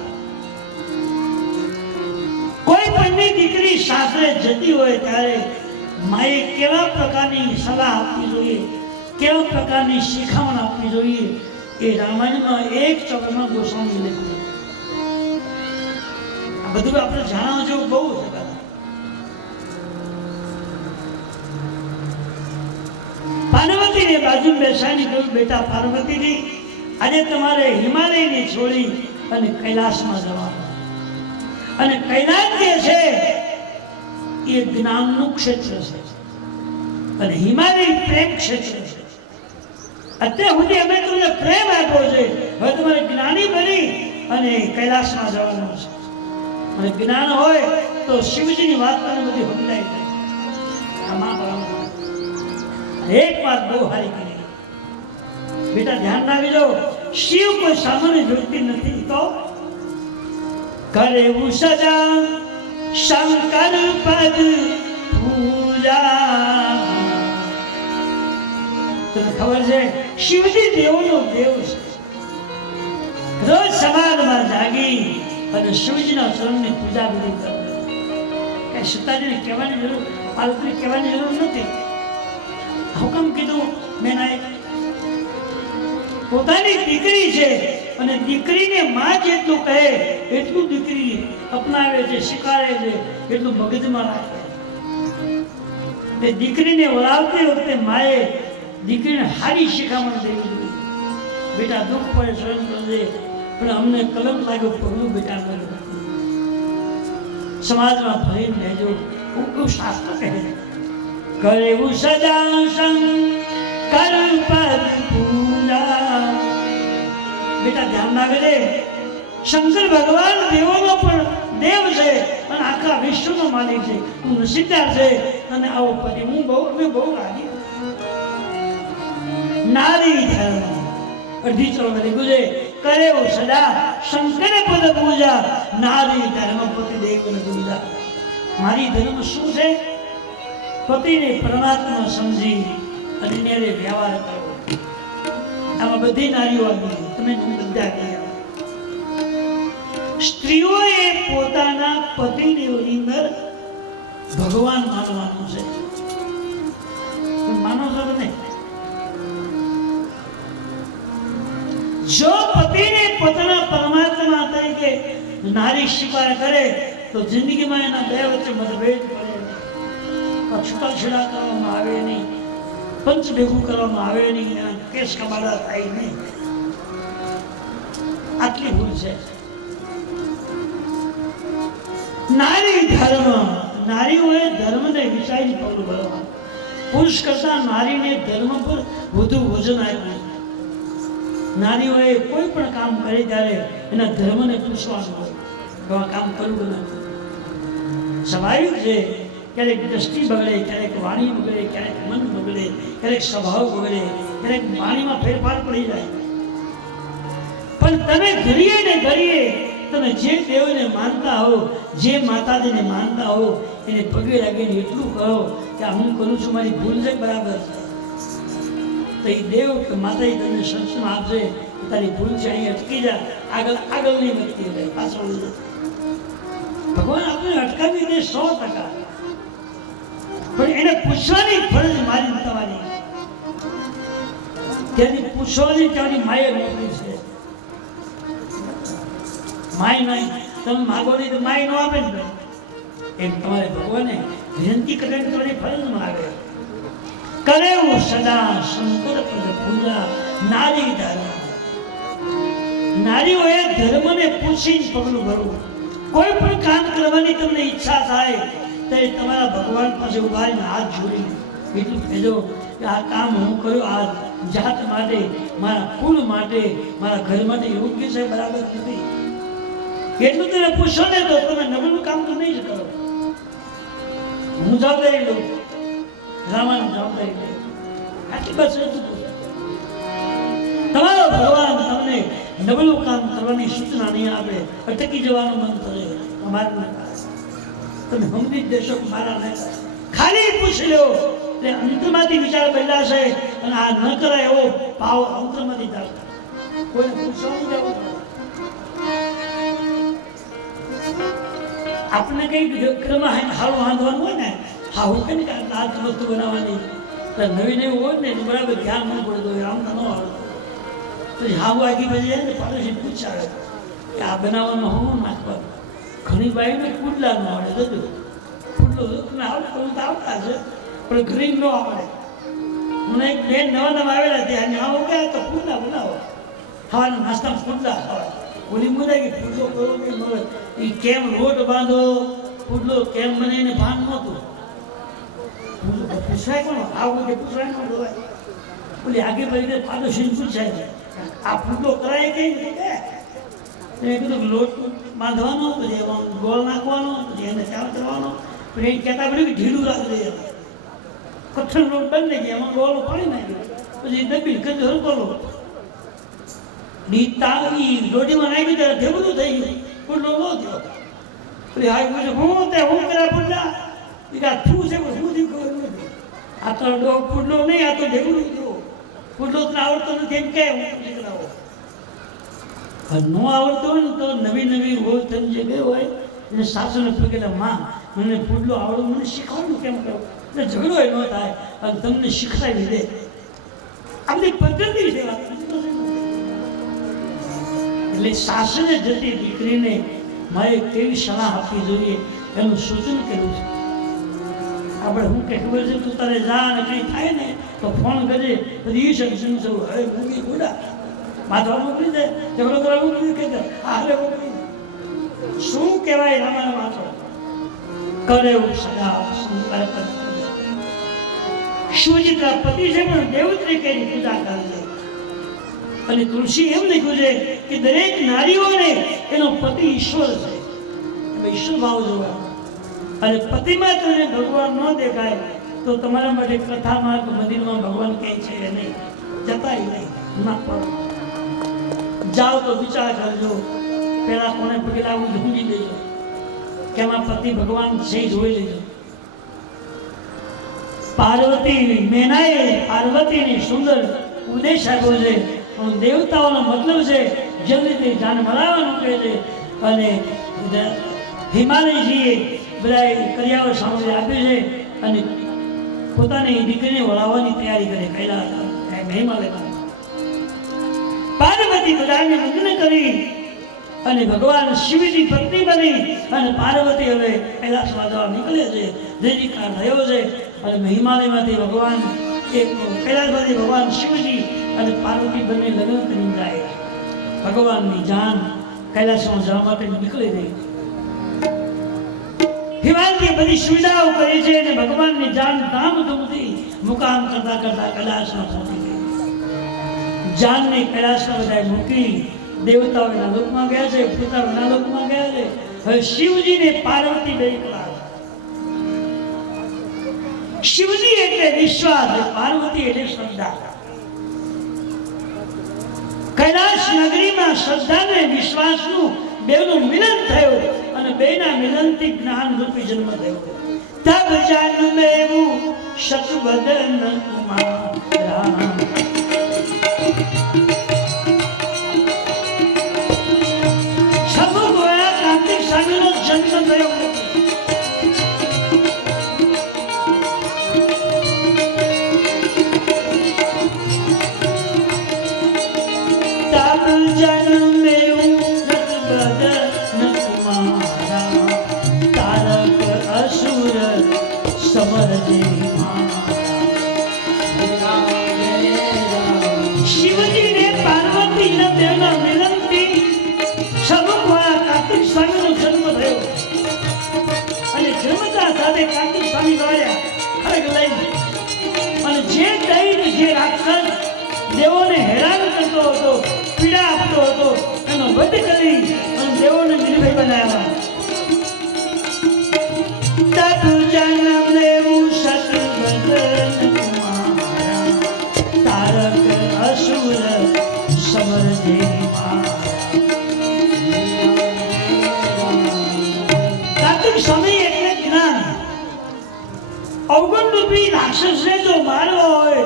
કોઈ પણની દીકરી સાસરે જતી હોય ત્યારે માએ કેવા પ્રકારની સલાહ આપવી જોઈએ, કેવા પ્રકારની શિખામણ આપવી જોઈએ, એ રામાયણમાં એક ચોપડીમાં ગોસ્વામી લખ્યું છે. આ બધું આપણે જાણવા જેવું બહુ છે. પાર્વતીને બાજુ બેસાડી કહ્યું, બેટા પાર્વતીજી, આજે તમારે હિમાલયને છોડી અને કૈલાસમાં જવાનું. અને કૈલાસ જે છે એ જ્ઞાનનું ક્ષેત્ર છે અને હિમાલય પ્રેમ ક્ષેત્ર છે. અત્યાર સુધી અમે તમને પ્રેમ આપ્યો છે, હવે તમારે જ્ઞાની બની અને કૈલાસમાં જવાનું છે. અને જ્ઞાન હોય તો શિવજીની વાત તમને બધી એક વાત બહુ સારી કરી બેટા, ધ્યાન રાખજો, શિવ કોઈ સામાન્ય વ્યક્તિ નથી. તો કરે સદા શંકર પદ પૂજા. તને ખબર છે શિવજી દેવોનો દેવ છે. રોજ સવારમાં જાગી અને શિવજીના ચરણની પૂજા વિધિ કરે. કઈ સીતાજીને કહેવાની જરૂર, પાર્વતીને કહેવાની જરૂર નથી. હુકમ કીધું મેં પોતાની દીકરી છે અને દીકરીને માં જેટલું કહે એટલું દીકરી અપનાવે છે, સ્વીકારે છે, એટલું મગજમાં રાખે. તે દીકરીને વળાવતી વખતે માએ દીકરીને સારી શિખામણ દેવી જોઈએ. બેટા દુઃખ પડે સહન કરજે, પણ અમને કલંક લાગ્યો પગલું બેટા કર્યું. સમાજમાં ભરીને રહેજો. એવું શાસ્ત્ર કહે છે. કરેવું સદા શંકર પદ પૂજા. બેટા ધ્યાન રાખજે, શંકર ભગવાન દેવોનો પણ દેવ છે અને આખા વિશ્વનો માલિક છે. તું નસીબદાર છે અને આવો પતિ અમે બહુ રાજી. નારી ધર્મ અડધી ચરણ લીધું છે. કરે સદા શંકર પદ પૂજા, નારી ધર્મ પતિ દેવ પૂજા. મારી ધર્મ શું છે? પતિને પરમાત્મા સમજી અને એને વ્યવહાર કરો. આમાં બધી નારીઓ આવી, તમે બધા ગયા. સ્ત્રીઓએ પોતાના પતિની અંદર ભગવાન માનવાનું છે. માનો છો કે નહીં? જો પતિને પોતાના પરમાત્મા તરીકે નારી સ્વીકાર કરે તો જિંદગીમાં એના બે વચ્ચે મતભેદ પડે. છૂટાછેડા કરવામાં આવે નહીં, પંચ ભેગું કરવામાં આવે નહીં, કેસ કબાડા થાય નહીં. આટલી ભૂલ છે. નારી ધર્મ, નારીઓએ ધર્મને વિચારી પગલું ભરવાનું. પુરુષ કરતા નારીને ધર્મ પર વધુ વજન આપ્યું. નારીઓએ કોઈ પણ કામ કરે ત્યારે એના ધર્મને પૂછવાનું હોય કે આ કામ કરવું નથી. સ્વાભાવિક છે, ક્યારેક દ્રષ્ટિ બગડે, ક્યારેક વાણી બગડે, ક્યારેક મન બગડે, ક્યારેક સ્વભાવ બગડે, ક્યારેક વાણીમાં ફેરફાર પડી જાય. પણ તમે ઘડીએ ને ઘડીએ તમે જે દેવને માનતા હો, જે માતાજીને માનતા હો, એને પગે લાગીને એટલું કહો કે હું કરું છું, મારી ભૂલ છે, બરાબર છે. તો એ દેવ કે માતાજી તમને સંસ્કાર આપશે, તારી ભૂલ છે, અહીં અટકી જા, આગળ નહીં વધતી રહે, પાછળ. ભગવાન આપણે અટકાવી દે 100%, પણ એને પૂછવાની ફરજ મારી તમારી. ત્યાંની પૂછવાની ત્યાંની માએ મોકલી છે. માય નહીં, તમે માગો નહીં તો માય ન આપે ને. એમ તમારે ભગવાને વિનંતી કરીને તમારી ફરજમાં આવે. કરે સદા શંકર પદ પૂજા, નારી ધર્મ. નારીઓએ ધર્મને પૂછીને પગલું ભરવું. કોઈ પણ કામ કરવાની તમને ઈચ્છા થાય તો તમારા ભગવાન પાસે ઉભા રહીને હાથ જોડીને એટલું કહેજો કે આ કામ હું કર્યું, આ જાત માટે, મારા કુલ માટે, મારા ઘર માટે યોગ્ય છે, બરાબર નથી. એટલું તમે પૂછો ને તો તમે નબળું કામ તો નહીં જ કરો. હું જવાબદારી લઉં, રામાની જવાબદારી લઉં. આટલી બસ એટલું પૂછો. તમારો ભગવાન તમને નબળું કામ કરવાની સૂચના નહીં આપે, અટકી જવાનું મન કરે, તમારે ના કરે. તમે સમજી જ દેશો કે મારા નહીં કરે. ખાલી પૂછી લો એટલે અંતરમાંથી વિચાર બદલાશે અને આ ન કરાય એવો ભાવ અંતરમાંથી થાય. કોઈને પૂછવાનું જવું આપણે કઈ ઘરમાં હારું વાંધવાનું હોય ને, હા હું કઈ આ વસ્તુ બનાવવાની નવી નવી હોય ને બરાબર ધ્યાન ન પડતો હોય, આમ ન આવડતું. પછી હા આગી બધી જાય ને પાડોશી પૂછાવે કે આ બનાવવાનું હું નાખવાનું. ઘણી બાઈને પુડલા ન આવડે. જજો પુડલો તમે આવડતું તો આવતા છે પણ ગ્રીન ન આવડે. મને એક બેન નવા નવા આવેલા ત્યાં આવો ગયા તો પુડલા બનાવો. ખાવાના નાસ્તામાં પુડલા ખાવા. ઓલી મુદા કે પુડલો કરો કે મળે એ કેમ રોટ બાંધો, પુડલો કેમ બને એને ભાન નહોતું. પૂછાય કોણ આવું કે પૂછાય ન બોલાય. ઓલી આગે પડી પાડોશી પૂછાય છે આ પુડલો કરાય કઈ રીતે? એને કીધું લોટ બાંધવાનો, પછી એમાં ગોળ નાખવાનો, પછી એને ચાલ કરવાનો. પણ એ કહેતા પડ્યું કે ઢીલું રાખી દઈએ. કઠણ રોડ બંધ ગયા, એમાં ડોલો પાણી નાખ્યો, પછી દબી કદી હલકોલો નીતા ઈ રોટીમાં નાખ્યું ત્યારે ઢેબરું થઈ ગયું, પુડલો ન થયો. પછી હાઈ પૂછે હું તે હું કર્યા પુડલા? એ કે શું છે શું થયું ખબર નથી. આ તો પુડલો નહીં, આ તો ઢેબરું થયો. પુડલો તને આવડતો નથી એમ કે હું શીખડાવો. ન આવડતો હોય ને તો નવી નવી હોય તને જે ગયો હોય એને સાસુને પગેલા માં મને પુડલો આવડો, મને શીખવાનું કેમ કહું એટલે ઝઘડો ન થાય અને તમને શીખડાવી દે. આ બધી પદ્ધતિ છે. એટલે સાસરે જતી દીકરીને મારે કેવી સલાહ આપવી જોઈએ એનું સૂચન કર્યું છે. આપણે શું કે ખબર છે, તું તારે જા અને કંઈ થાય ને તો ફોન કરજે, બધી ઈ સક્ષમ છું હવે મૂકી ગુડા માથા મોકલી દે, ઝઘડો કરવા મોકલી દે, હાલે મોકલી દે. શું કહેવાય રામાયણ વાંચો કરે સદા સંસ્કાર કરે. શિવજી તારા પતિ છે પણ દેવત્રી કઈ પૂજા કરે છે. અને તુલસી એમ લખ્યું છે કે દરેક નારીઓને એનો પતિ ઈશ્વર છે, ઈશ્વર ભાવ જોવા. અને પતિમાં તને ભગવાન ન દેખાય તો તમારા માટે કથામાં કે મંદિરમાં ભગવાન ક્યાંય છે નહીં, જતાય નહીં, ના પડો. જાઓ તો વિચાર કરજો, પેલા કોને પગે લાગવું સમજી લેજો કે એમાં પતિ ભગવાન છે જોઈ લેજો. પાર્વતી મેનાએ પાર્વતીની સુંદર ઉપદેશ આપ્યો છે, પણ દેવતાઓનો મતલબ છે જલ્દીથી જાન મરાવવાનું કહે છે. અને હિમાલયજીએ બધા કરિયાવર સામગ્રી આપ્યું છે અને પોતાની દીકરીને વળાવવાની તૈયારી કરે કૈલાસ હિમાલયમાં. પાર્વતી બધાને વંદન કરી અને ભગવાન શિવજી પત્ની બની અને પાર્વતી હવે કૈલાસમાં જવા નીકળે છે. જયજીકાર થયો છે અને હિમાલયમાંથી ભગવાન એક કૈલાસમાંથી ભગવાન શિવજી અને પાર્વતી બંને લગ્ન કરીને જાય. ભગવાનની જાન કૈલાસમાં જવા માટે નીકળી રહી. હિમાલયની બધી સુવિધાઓ કરી છે અને ભગવાનની જાન ધામધૂમથી મુકામ કરતા કરતા કૈલાસમાં પહોંચી ગઈ. જાનને કૈલાસમાં બધાએ મૂકી દેવતાઓના લોકમાં ગયા છે, પિતાઓના લોકમાં ગયા છે. હવે શિવજીને પાર્વતી બે એકલા. શિવજી એટલે વિશ્વાસ, પાર્વતી એટલે શ્રદ્ધા. કૈલાસ નગરીમાં શ્રદ્ધા અને વિશ્વાસનું બેનું મિલન થયું અને બેના મિલનથી જ્ઞાન રૂપી જન્મ થયો. તબ જાન મેવું શતવદન કુમારા. સ્વામીનો જન્મ થયો. તાપ જન્મેવું નટબદન કુમારા, તારક અસુર સમરજે મારા. શિવજીને પાર્વતીના દેવના મિલનથી કાર્તિક સ્વામીનો જન્મ થયો અને જન્મતા સાથે કાર્તિક સ્વામી દોડ્યા ખડગ લઈને. અને જે દૈત્ય જે રાક્ષસ દેવોને હેરાન કરતો હતો, પીડા આપતો હતો, એનો વધ કરી અને દેવોને નિર્ભય બનાવ્યા. તબ જન્મ લેવું શતવદન કુમારા, તારક અસુર સમરજે મારા. સ્વામી એટલે જ્ઞાન. અવગુણ રૂપી રાક્ષસને જો મારવો હોય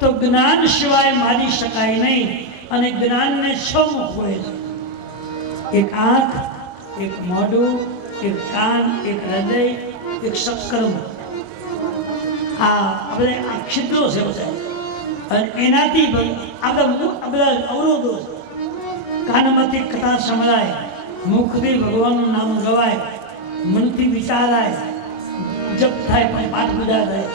તો જ્ઞાન સિવાય મારી શકાય નહીં. અને જ્ઞાનને છ મુખ હોય છે, એક આંખ, એક મોઢું, એક કાન, એક હૃદય, એક સત્કર્મ. આ બધા છિદ્રો છે બધા. અને એનાથી આ બધા અવરોધો છે. કાનમાંથી કથા સંભળાય, મુખથી ભગવાનનું નામ ગવાય, મનથી વિચારાય, જપ થાય પણ પાઠ પૂજા થાય.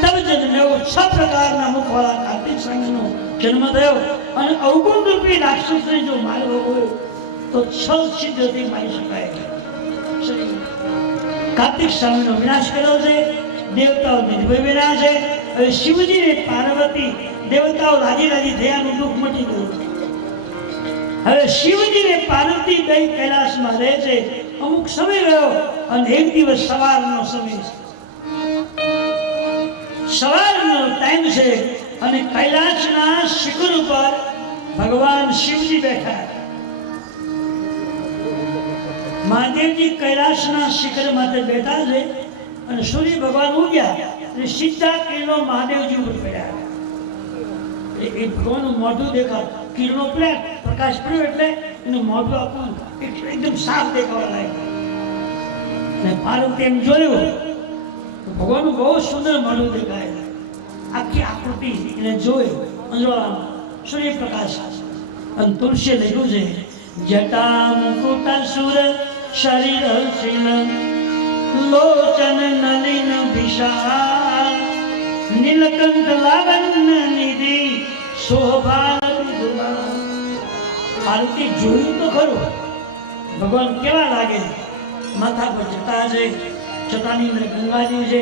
તબ જન્મ એવો 6 પ્રકારના મુખવાળા કાર્તિક સ્વામીનો જન્મ થયો. અને અવગુણ રૂપી રાક્ષસને જો મારવો હોય તો 6 છિદ્રથી મારી શકાય. કાર્તિક સ્વામીનો વિનાશ કર્યો છે, દેવતાઓ નિર્ભય બન્યા છે. હવે શિવજીને પાર્વતી દેવતાઓ રાજી રાજી થયાનું દુઃખ મટી ગયું. હવે શિવજીને પાર્વતી બે કૈલાસમાં રહે છે. અમુક સમય ગયો અને એક દિવસ સવારનો સમય છે. સવારનો ટાઈમ છે અને કૈલાસના શિખર ઉપર ભગવાન શિવજી બેઠા. મહાદેવજી કૈલાસના શિખર માથે બેઠા છે અને સૂર્ય ભગવાન ઉગ્યા અને સીધા કિરણો મહાદેવજી ઉપર પડ્યા. એ ભગવાનનું મોઢું દેખાય, કિરણો પડ્યા, પ્રકાશ પડ્યો એટલે એનું મોઢું આપણું એકદમ સાફ દેખાવા લાગ્યું. અને પાર્વતી એમ જોયું તો ભગવાનનું બહુ સુંદર મોઢું દેખાય. આખી આકૃતિ એને જોઈ અંજવાળામાં સૂર્યપ્રકાશ. અને તુલસીએ લખ્યું છે જટા મુકુટ સુર શરીર શીલ લોચન નલિન વિશાલ નીલકંઠ લાવણ્ય નિધિ શોભા વિધુલા. પાર્વતી જોયું તો ખરું ભગવાન કેવા લાગે. માથા પર જટા છે, જટાની અંદર ગંગાજી છે,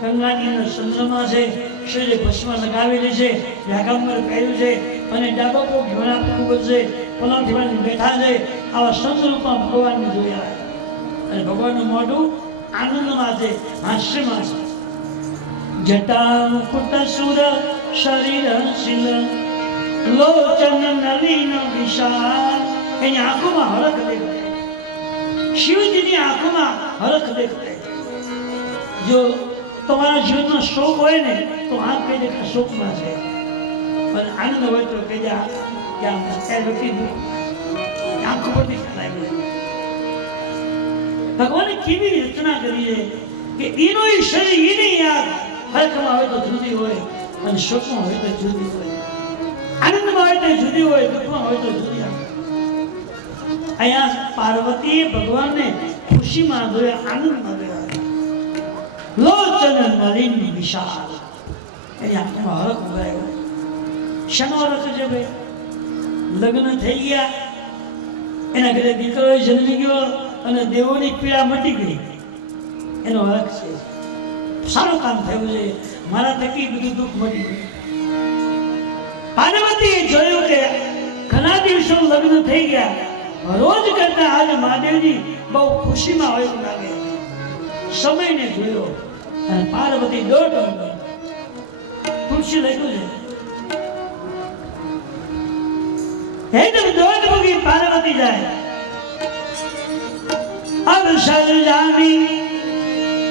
ગંગાની અંદર ચંદ્રમા છે, શરીરે ભસ્મ લગાવેલી છે, વ્યાગંબર પહેર્યું છે અને ડાબો પગ ઘોડા પર ઉભો છે, પલાઠી બેઠા છે. આવા સંતરૂપમાં ભગવાનને જોયા અને ભગવાનનું મોઢું આનંદમાં છે, હાસ્યમાં છે. જટા મુકુટ સુર શરીર શીલ લોચન નલિન વિશાલ. એની આંખોમાં હરખ દેખાય. શિવજીની આંખોમાં હરખ દેખાય. જો તમારા જીવનમાં શોક હોય ને તો આંખ કહી દે કે શોકમાં છે, અને આનંદ હોય તો કહી દે કે વ્યક્તિ આંખો પરથી ખલાય. ભગવાને કેવી રચના કરી છે કે એનો શરીર એને યાદ હરખમાં હોય તો જુદી હોય અને શોકમાં હોય તો જુદી હોય, આનંદમાં હોય તો જુદી હોય, દુઃખમાં હોય તો જુદી. અહીંયા પાર્વતીએ ભગવાનને ખુશીમાં જોયા, આનંદમાં જોયા. લોચન નલિન વિશાલ. એની આંખમાં હરખ ઉભરાયો. શાનો હરખ છે ભાઈ? લગ્ન થઈ ગયા, એના ઘરે દીકરો જન્મી ગયો અને દેવોની પીડા મટી ગઈ, એનો હરખ છે. સારું કામ થયું છે, મારા થકી બધું દુઃખ મટી ગયું. પાર્વતીએ જોયું કે ઘણા દિવસો લગ્ન થઈ ગયા, રોજ કરતા આજે મહાદેવજી બહુ ખુશીમાં હોય એવું લાગે. સમયને જોયો અને પાર્વતી દોઢ તુલસી લખ્યું છે એકદમ દોઢ મૂકી પાર્વતી જાય. અવસર જામી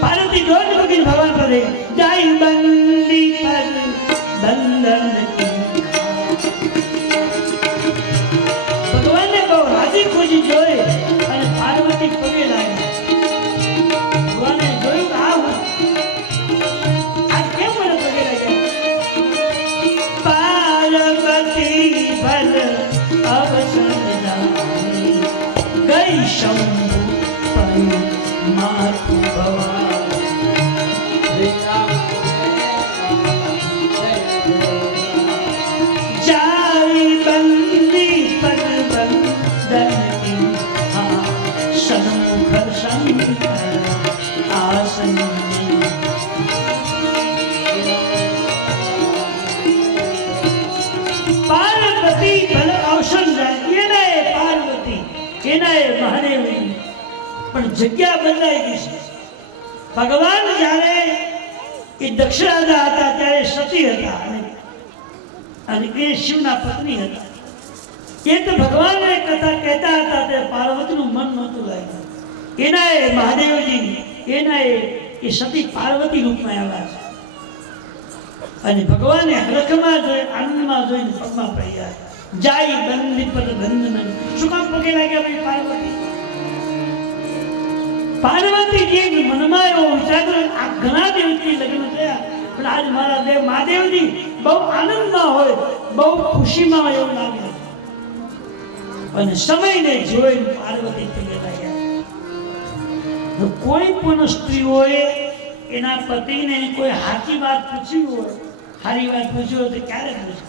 પાર્વતી દોઢ મૂકીને ભગવાન પર જાય. બંદી પર બંધન ભગવાનને બહુ રાજી ખુશી જોઈ અને પાર્વતી પગે લાગી. ભગવાને જોયું કે આ કેમ મને પગે લાગ્યા? પાર્વતી ભલ અવસર જામી ગઈ શંભુ પરી માતુ ભવા. જાય બંદી પદ બંધન સન્મુખ શંકર આસન. પાર્વતી ભલે અવસર જાય, એના પાર્વતી એના મહાદેવ, પણ જગ્યા બદલાઈ ગઈ છે. ભગવાન જ્યારે એ દક્ષરાજા હતા ત્યારે સતી હતા અને એ શિવના પત્ની હતા. એ તો ભગવાનને કથા કહેતા હતા તે પાર્વતીનું મન નહોતું લાગ્યું. એના મહાદેવજી એના એ સતી પાર્વતી રૂપમાં આવ્યા છે અને ભગવાને હરખમાં જોઈ, આનંદમાં જોઈને પગમાં પડ્યા. જાય બંદી પર બંધન. શું કામ પગે લાગ્યા ભાઈ પાર્વતી? પાર્વતીજી મનમાં એવો વિચાર કર્યો, આ ઘણા દિવસથી લગ્ન થયા પણ આજ મારા દેવ મહાદેવજી બહુ આનંદમાં હોય, બહુ ખુશીમાં હોય એવું લાગે. અને સમયને જોઈને પાર્વતી પગે લાગ્યા. કોઈ પણ સ્ત્રીઓએ એના પતિને કોઈ સાચી વાત પૂછી હોય, સારી વાત પૂછી હોય તો ક્યારે પૂછે,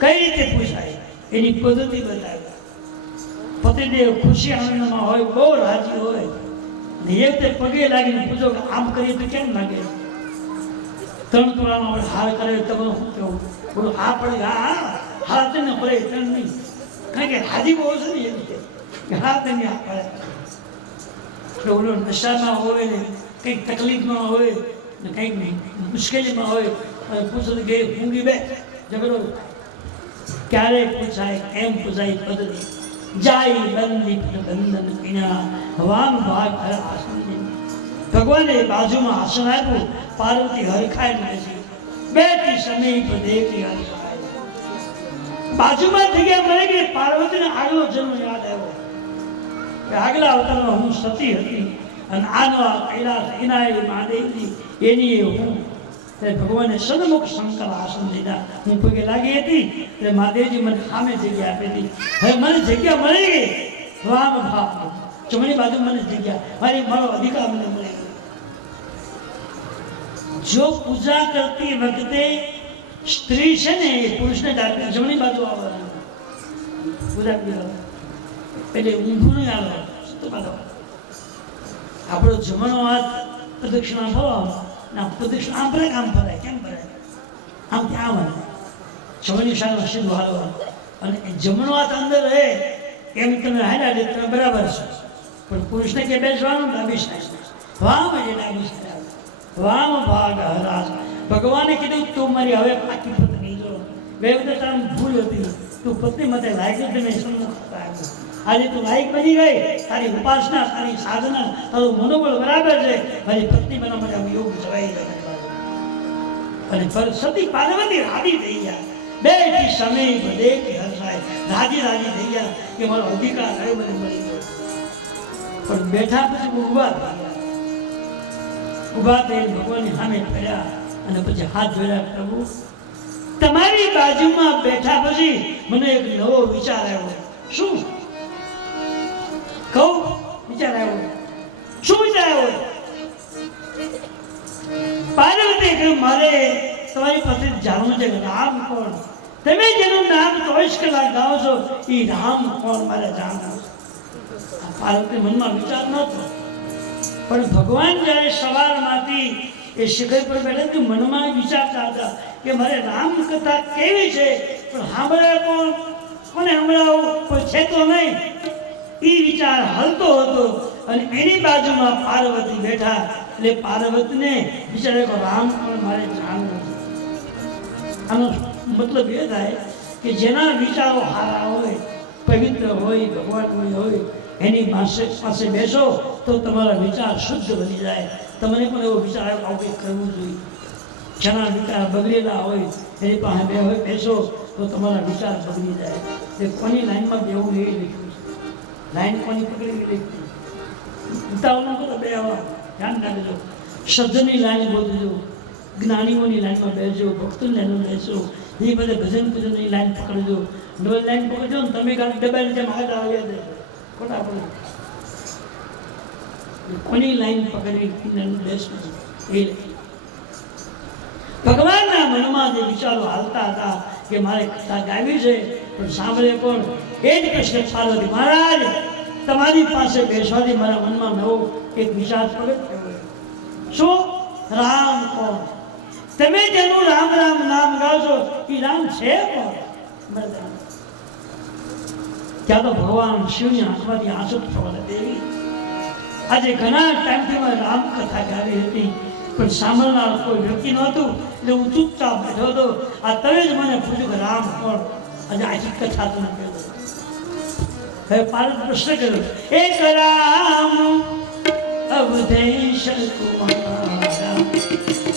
કઈ રીતે પૂછાય એની પદ્ધતિ બતાવી. પતિદેવ ખુશી આનંદમાં હોય, બહુ રાજી હોય ને એ રીતે પગે લાગીને પૂછો કે આમ કરીએ તો કેમ લાગે? 3 તોલાનો હાર કરે તો બધું શું કેવું? બોલો હા પડે, હા હાથ ને પડે 3 નહીં, કારણ કે હાજી બહુ છે ને એમ કે હાથ નહીં આ પડે. ઓલો નશામાં હોય ને કંઈક તકલીફમાં હોય ને કંઈક નહીં મુશ્કેલીમાં હોય અને પૂછું કે ઊંઘી બે ઝઘડો ક્યારે પૂછાય એમ પૂછાય પદ્ધતિ જાય બંદિત બંધન વિના વામ ભાગ હર આસન ભગવાને બાજુમાં આસન આપ્યું પાર્વતી હરખાઈ બેસી બેઠી સમીપ દેખી હરખાઈ બાજુમાં જગ્યા મળે કે પાર્વતીને આગલો જન્મ યાદ આવ્યો કે આગલા અવતારમાં હું સતી હતી અને આનો કૈલાસ એના મહાદેવજી એની હું ભગવાને સન્મુખ શંકર આસન દીધા હું પગે લાગી હતી એટલે મહાદેવજી મને સામે જગ્યા આપી હતી હવે મને જગ્યા મળી ગઈ વામ ભાવ જમણી બાજુ મને જગ્યા મારો અધિકાર મને મળી ગયો જો પૂજા કરતી વખતે સ્ત્રી છે ને એ પુરુષને ડાબી જમણી બાજુ આવવાનું પૂજા એટલે ઊંધું નહીં આવવાનું આપણો જમણો હાથ પ્રદક્ષિણા ફરવાનો ના પ્રદક્ષિણા આમ ભરાય આમ ભરાય કેમ ભરાય આમ ત્યાં આવે જમણી સાઈડ સીધું હાલવાનું અને જમણો હાથ અંદર રહે એમ તમે હાલ્યા એટલે તમે બરાબર છો પણ પુરુષને કે બેસવાનું ડાબી સાઈડ વામ એટલે ડાબી સાઈડ વામ ભાગ હરાસ ભગવાને કીધું તું મારી હવે પાકી પત્ની જો બે વખતે તારી ભૂલ હતી તું પત્ની માટે લાયક નથી મેં સન્મુખ આવ્યો આજે તું લાયક બની ગઈ તારી ઉપાસના તારી સાધના તારું મનોબળ બરાબર છે મારી પત્ની બનવા માટે અમે યોગ જવાઈ ગયા અને સતી પાર્વતી રાજી થઈ ગયા બેઠી સમીપ દેખી હર્ષાય રાજી રાજી થઈ ગયા કે મારો અધિકાર હવે મને મળી ગયો પણ બેઠા પછી ઊભા થઈ ગયા ઊભા થઈને ભગવાનની સામે ફર્યા અને પછી હાથ જોડ્યા પ્રભુ તમારી બાજુમાં બેઠા પછી મને એક નવો વિચાર આવ્યો શું કહું વિચાર આવ્યો શું વિચાર આવ્યો પાર્વતી કહ્યું મારે તમારી પાસે જાણવું છે કે રામ કોણ તમે જેનું નામ 24 કલાક ગાઓ છો એ રામ કોણ મારે જાણવું પાર્વતી મનમાં વિચાર નહોતો પણ ભગવાન જ્યારે સવારમાંથી એ શિખર પર બેઠા તો મનમાં વિચારતા હતા કે મારે રામ કથા કેવી છે પણ સાંભળાય કોણ કોને સાંભળાવો કોઈ છે તો નહીં એ વિચાર હલતો હતો અને એની બાજુમાં પાર્વતી બેઠા એટલે પાર્વતીને વિચારે કે રામ કોણ મારે જાણવું આનો મતલબ એ થાય કે જેના વિચારો સારા હોય પવિત્ર હોય ભગવાન હોય એની પાસે બેસો તો તમારા વિચાર શુદ્ધ બની જાય તમને પણ એવો વિચાર આવું કંઈક કરવું જોઈએ જેના વિચાર બગડેલા હોય એની પાસે બેસો તો તમારા વિચાર બગડી જાય એ કોની લાઈનમાં બેવું એ લખ્યું છે લાઈન કોની પકડી લખી ઉતાવળ કરો બે આવા ધ્યાન રાખજો સજ્જનની લાઈન બોલજો જ્ઞાનીઓની લાઈનમાં બેસજો ભક્તોની લાઈનમાં બેસો એ બધા ભજન પૂજનની લાઈન પકડજો ડબલ લાઈન પકડજો ને તમે ડબાઈ જેમ આગળ આવ્યા જશો ખોટા પડે કોની લાઈન પકડી બેસવું એ ભગવાનના મનમાં જે વિચારો હાલતા હતા કે મારે કથા ગાવી છે પણ સાંભળે કોણ એ જ કૃષ્ણ પાર્વતી મહારાજ તમારી પાસે બેસવાથી મારા મનમાં નવો એક વિચાર પ્રગટ થયો શું રામ કોણ તમે જેનું રામ રામ નામ ગાઓ છો એ રામ છે કોણ ત્યાં તો ભગવાન શિવની આંખમાંથી આંસુ થવા દેવી આજે ઘણા ટાઈમથી રામ કથા ગાવી હતી પણ સાંભળનાર કોઈ વ્યક્તિ નહોતું એટલે હું ચૂપચાપ બેઠો હતો આ તમે જ મને પૂછ્યું કે રામ કોણ આજે આખી કથા તમે કહેતો હવે પાર્વત પ્રશ્ન કર્યો એક રામ અવધેશ કુમારા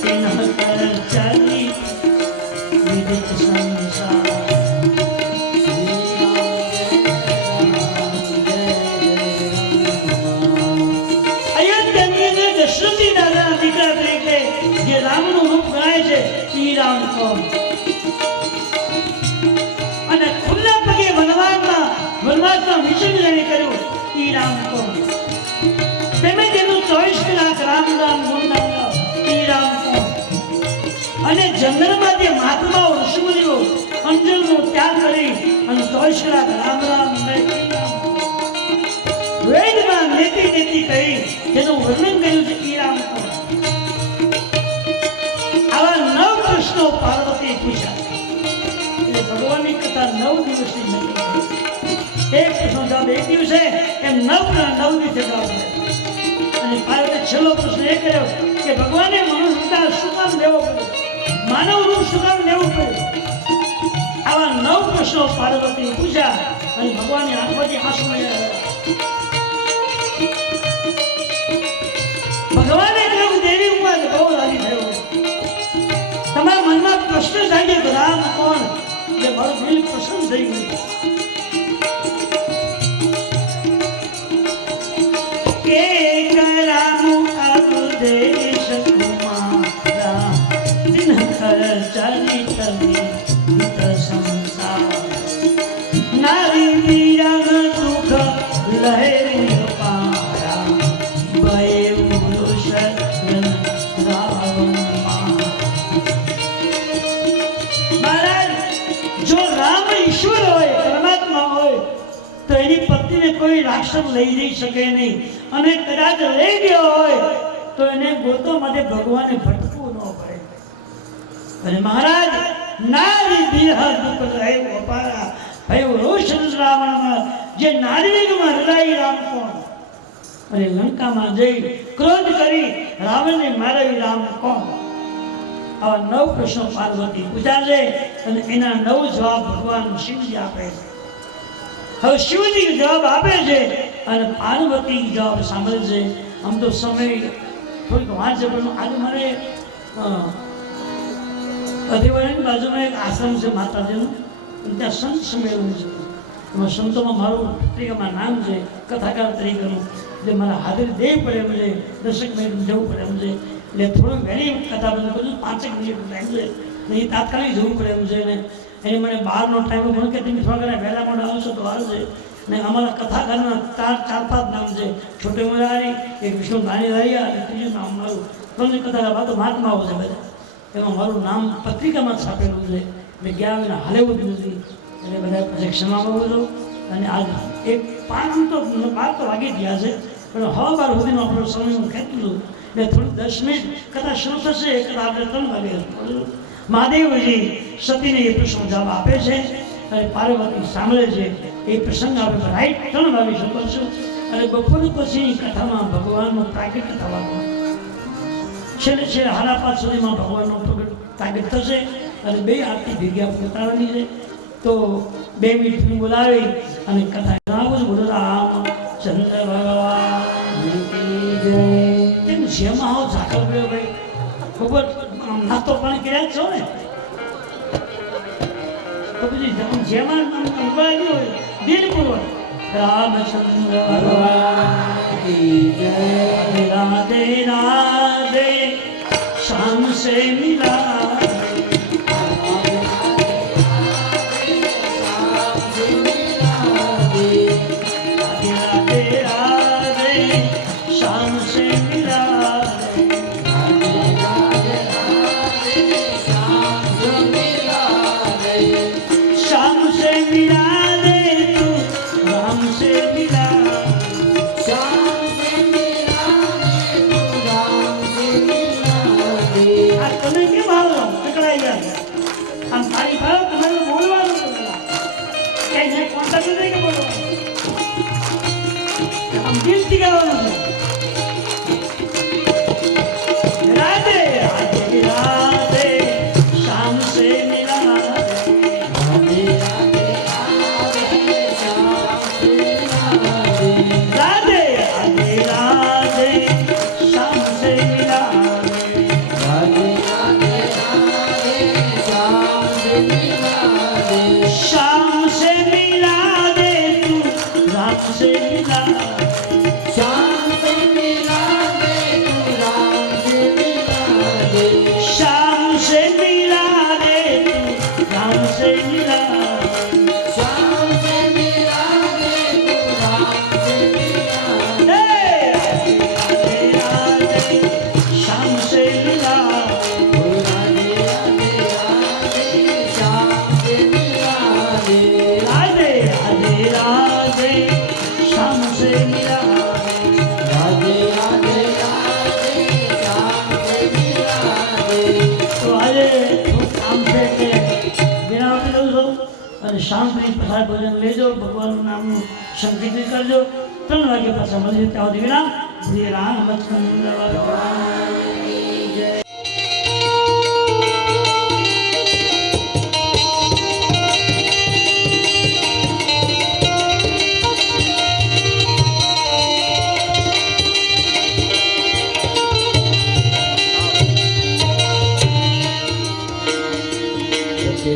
તેન કર ચાલી વિદિત સંસાર રામનું રૂપ ગાય છે ઈ રામ કોણ અને ખુલ્લા પગે વનવાસમાં મિશન લઈને કર્યું ઈ રામ કોણ તમે જેનું 24 કલાક રામ રામ ગુણગાન ગાઓ ઈ રામ કોણ અને જંગલમાં જે મહાત્માઓ ઋષિમુનિઓ અંજનનો ત્યાગ કરી અને 24 કલાક રામ રામ વેદમાં નેતિ નેતિ કહી જેનું વર્ણન કર્યું છે ઈ રામ કોણ પ્રશ્નો પાર્વતી પૂછ્યા એટલે ભગવાનની કથા 9 દિવસની નથી એક પ્રશ્નો જવાબ એક દિવસે એમ 9 દિવસે જવાબ અને પાર્વતી છેલ્લો પ્રશ્ન એ કર્યો કે ભગવાને મનુષ્યતા લેવો પડ્યો, માનવ રૂપ શું કામ લેવું પડ્યું? આવા 9 પ્રશ્નો પાર્વતી પૂછ્યા અને ભગવાનની આંખમાંથી આંસુ વહ્યા. ભગવાને કહ્યું, દેવી હું આજે બહુ રાજી થયો. તમારા મનમાં પ્રશ્ન જાગે કે રામ કોણ? જે મારું દિલ પ્રસન્ન થઈ ગયું. કે કરાનું અવદેશ કુમારા દિન ખર્ચાની તવી હિત સંસાર નારી પીડા દુઃખ લહેરી પારા ભય પુરુષ રાવણ. મહારાજ, જો રામ ઈશ્વર હોય, પરમાત્મા હોય, તો એની પત્નીને કોઈ રાક્ષસ લઈ જઈ શકે નહીં, અને કદાચ લઈ ગયો હોય તો એને ગોતવા માટે ભગવાને ભટકવું ન પડે. અને મહારાજ, નારી બિરહ દુઃખ રહે અપારા ભયો રોષ રાવણમાં, જે નારીમાં હૃદય રામ કોણ? અને લંકામાં જઈ ક્રોધ કરી રાવણને મારી રામ કોણ? આવા 9 પ્રશ્નો પાર્વતી પૂછ્યા છે અને એના 9 જવાબ ભગવાન શિવજી આપે છે. હવે શિવજી જવાબ આપે છે અને પાર્વતી જવાબ સાંભળે છે. આમ તો સમય થોડીક વાર છે, પણ આજે મારે અધિવાળાની બાજુમાં એક આશ્રમ છે માતાજીનું, ત્યાં સંત સંમેલન છે. એમાં સંતોમાં મારું પત્રિકામાં નામ છે કથાકાર તરીકેનું, એટલે મારે હાજરી દેવી પડે એમ છે, 10 મિનિટ જવું પડે એમ છે. એટલે થોડું વહેલી કથા બંધ કરું, 5 મિનિટ ટાઈમ છે, એ તાત્કાલિક જવું પડે એમ છે. ને એને મને બહારનો ટાઈમ મને કે તમે થોડા ઘણા વહેલા પણ આવશો તો આવશે. ને અમારા કથાકારના 4-5 નામ છે, છોટે મુરારી, એક વિષ્ણુ ગાણીધારિયા અને ત્રીજું નામ મારું. 3 કથાકાર તો મહાત્માઓ છે બધા, એમાં મારું નામ પત્રિકામાં છાપેલું છે. મેં ગયા વિના હાલેવું જ નથી, એટલે બધા પછી ક્ષમા માગું છું. અને આજ એક 5 તો 12 વાગી ગયા છે, પણ 12 સુધીનો આપણો સમય હું ખેંચું છું. એટલે થોડી 10 મિનિટ કથા શરૂ થશે, કથા આપણે 3 વાગે. મહાદેવજી સતીને એ પ્રશ્ન જવાબ આપે છે અને પાર્વતી સાંભળે છે. એ પ્રસંગ આપણે રાઈટ 3 વાગે શરૂ કરશું અને બપોર પછી કથામાં ભગવાનનું પ્રાગટ્ય થવાનું. છેલ્લે 5:30 સુધીમાં ભગવાનનું પ્રાગટ્ય થશે અને 2 આરતી ભેગી આપણે ઉતારવાની છે. તો 2 મિનિટ બોલાવી અને કથા જણાવું છું. બોલો રામચંદ્ર ભગવાન તેમ જેમાં આવો ઝાકળ ગયો ભાઈ, ખબર નાસ્તો પાણી કર્યા જ છો ને, તો પછી જેમાં અનવાય ગયો હોય દિલપૂર્વક રામચંદ્ર ભગવાન કી જય. રાધે રાધે શામ સે મિલા શાંતિ પ્રસાદ ભોજન લેજો, ભગવાનનું નામનું સંકીર્તન કરજો. 3 વાગે પાછા મળીએ. ત્યાં સુધી વિરામ. શ્રી રામચંદ્ર ભગવાન કી જય.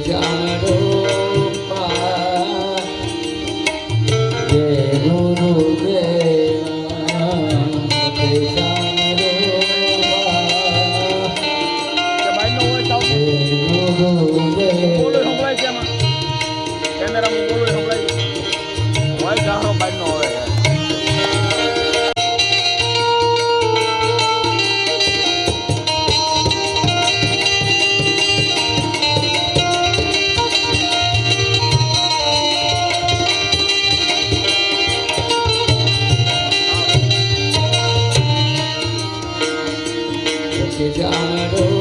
જાણો જય ગુરુદેવ જાણો બોલો સંભળાય છે એમાં કેમેરામાં બોલો સંભળાય હોય જાણો બાઈક નો હવે જાણો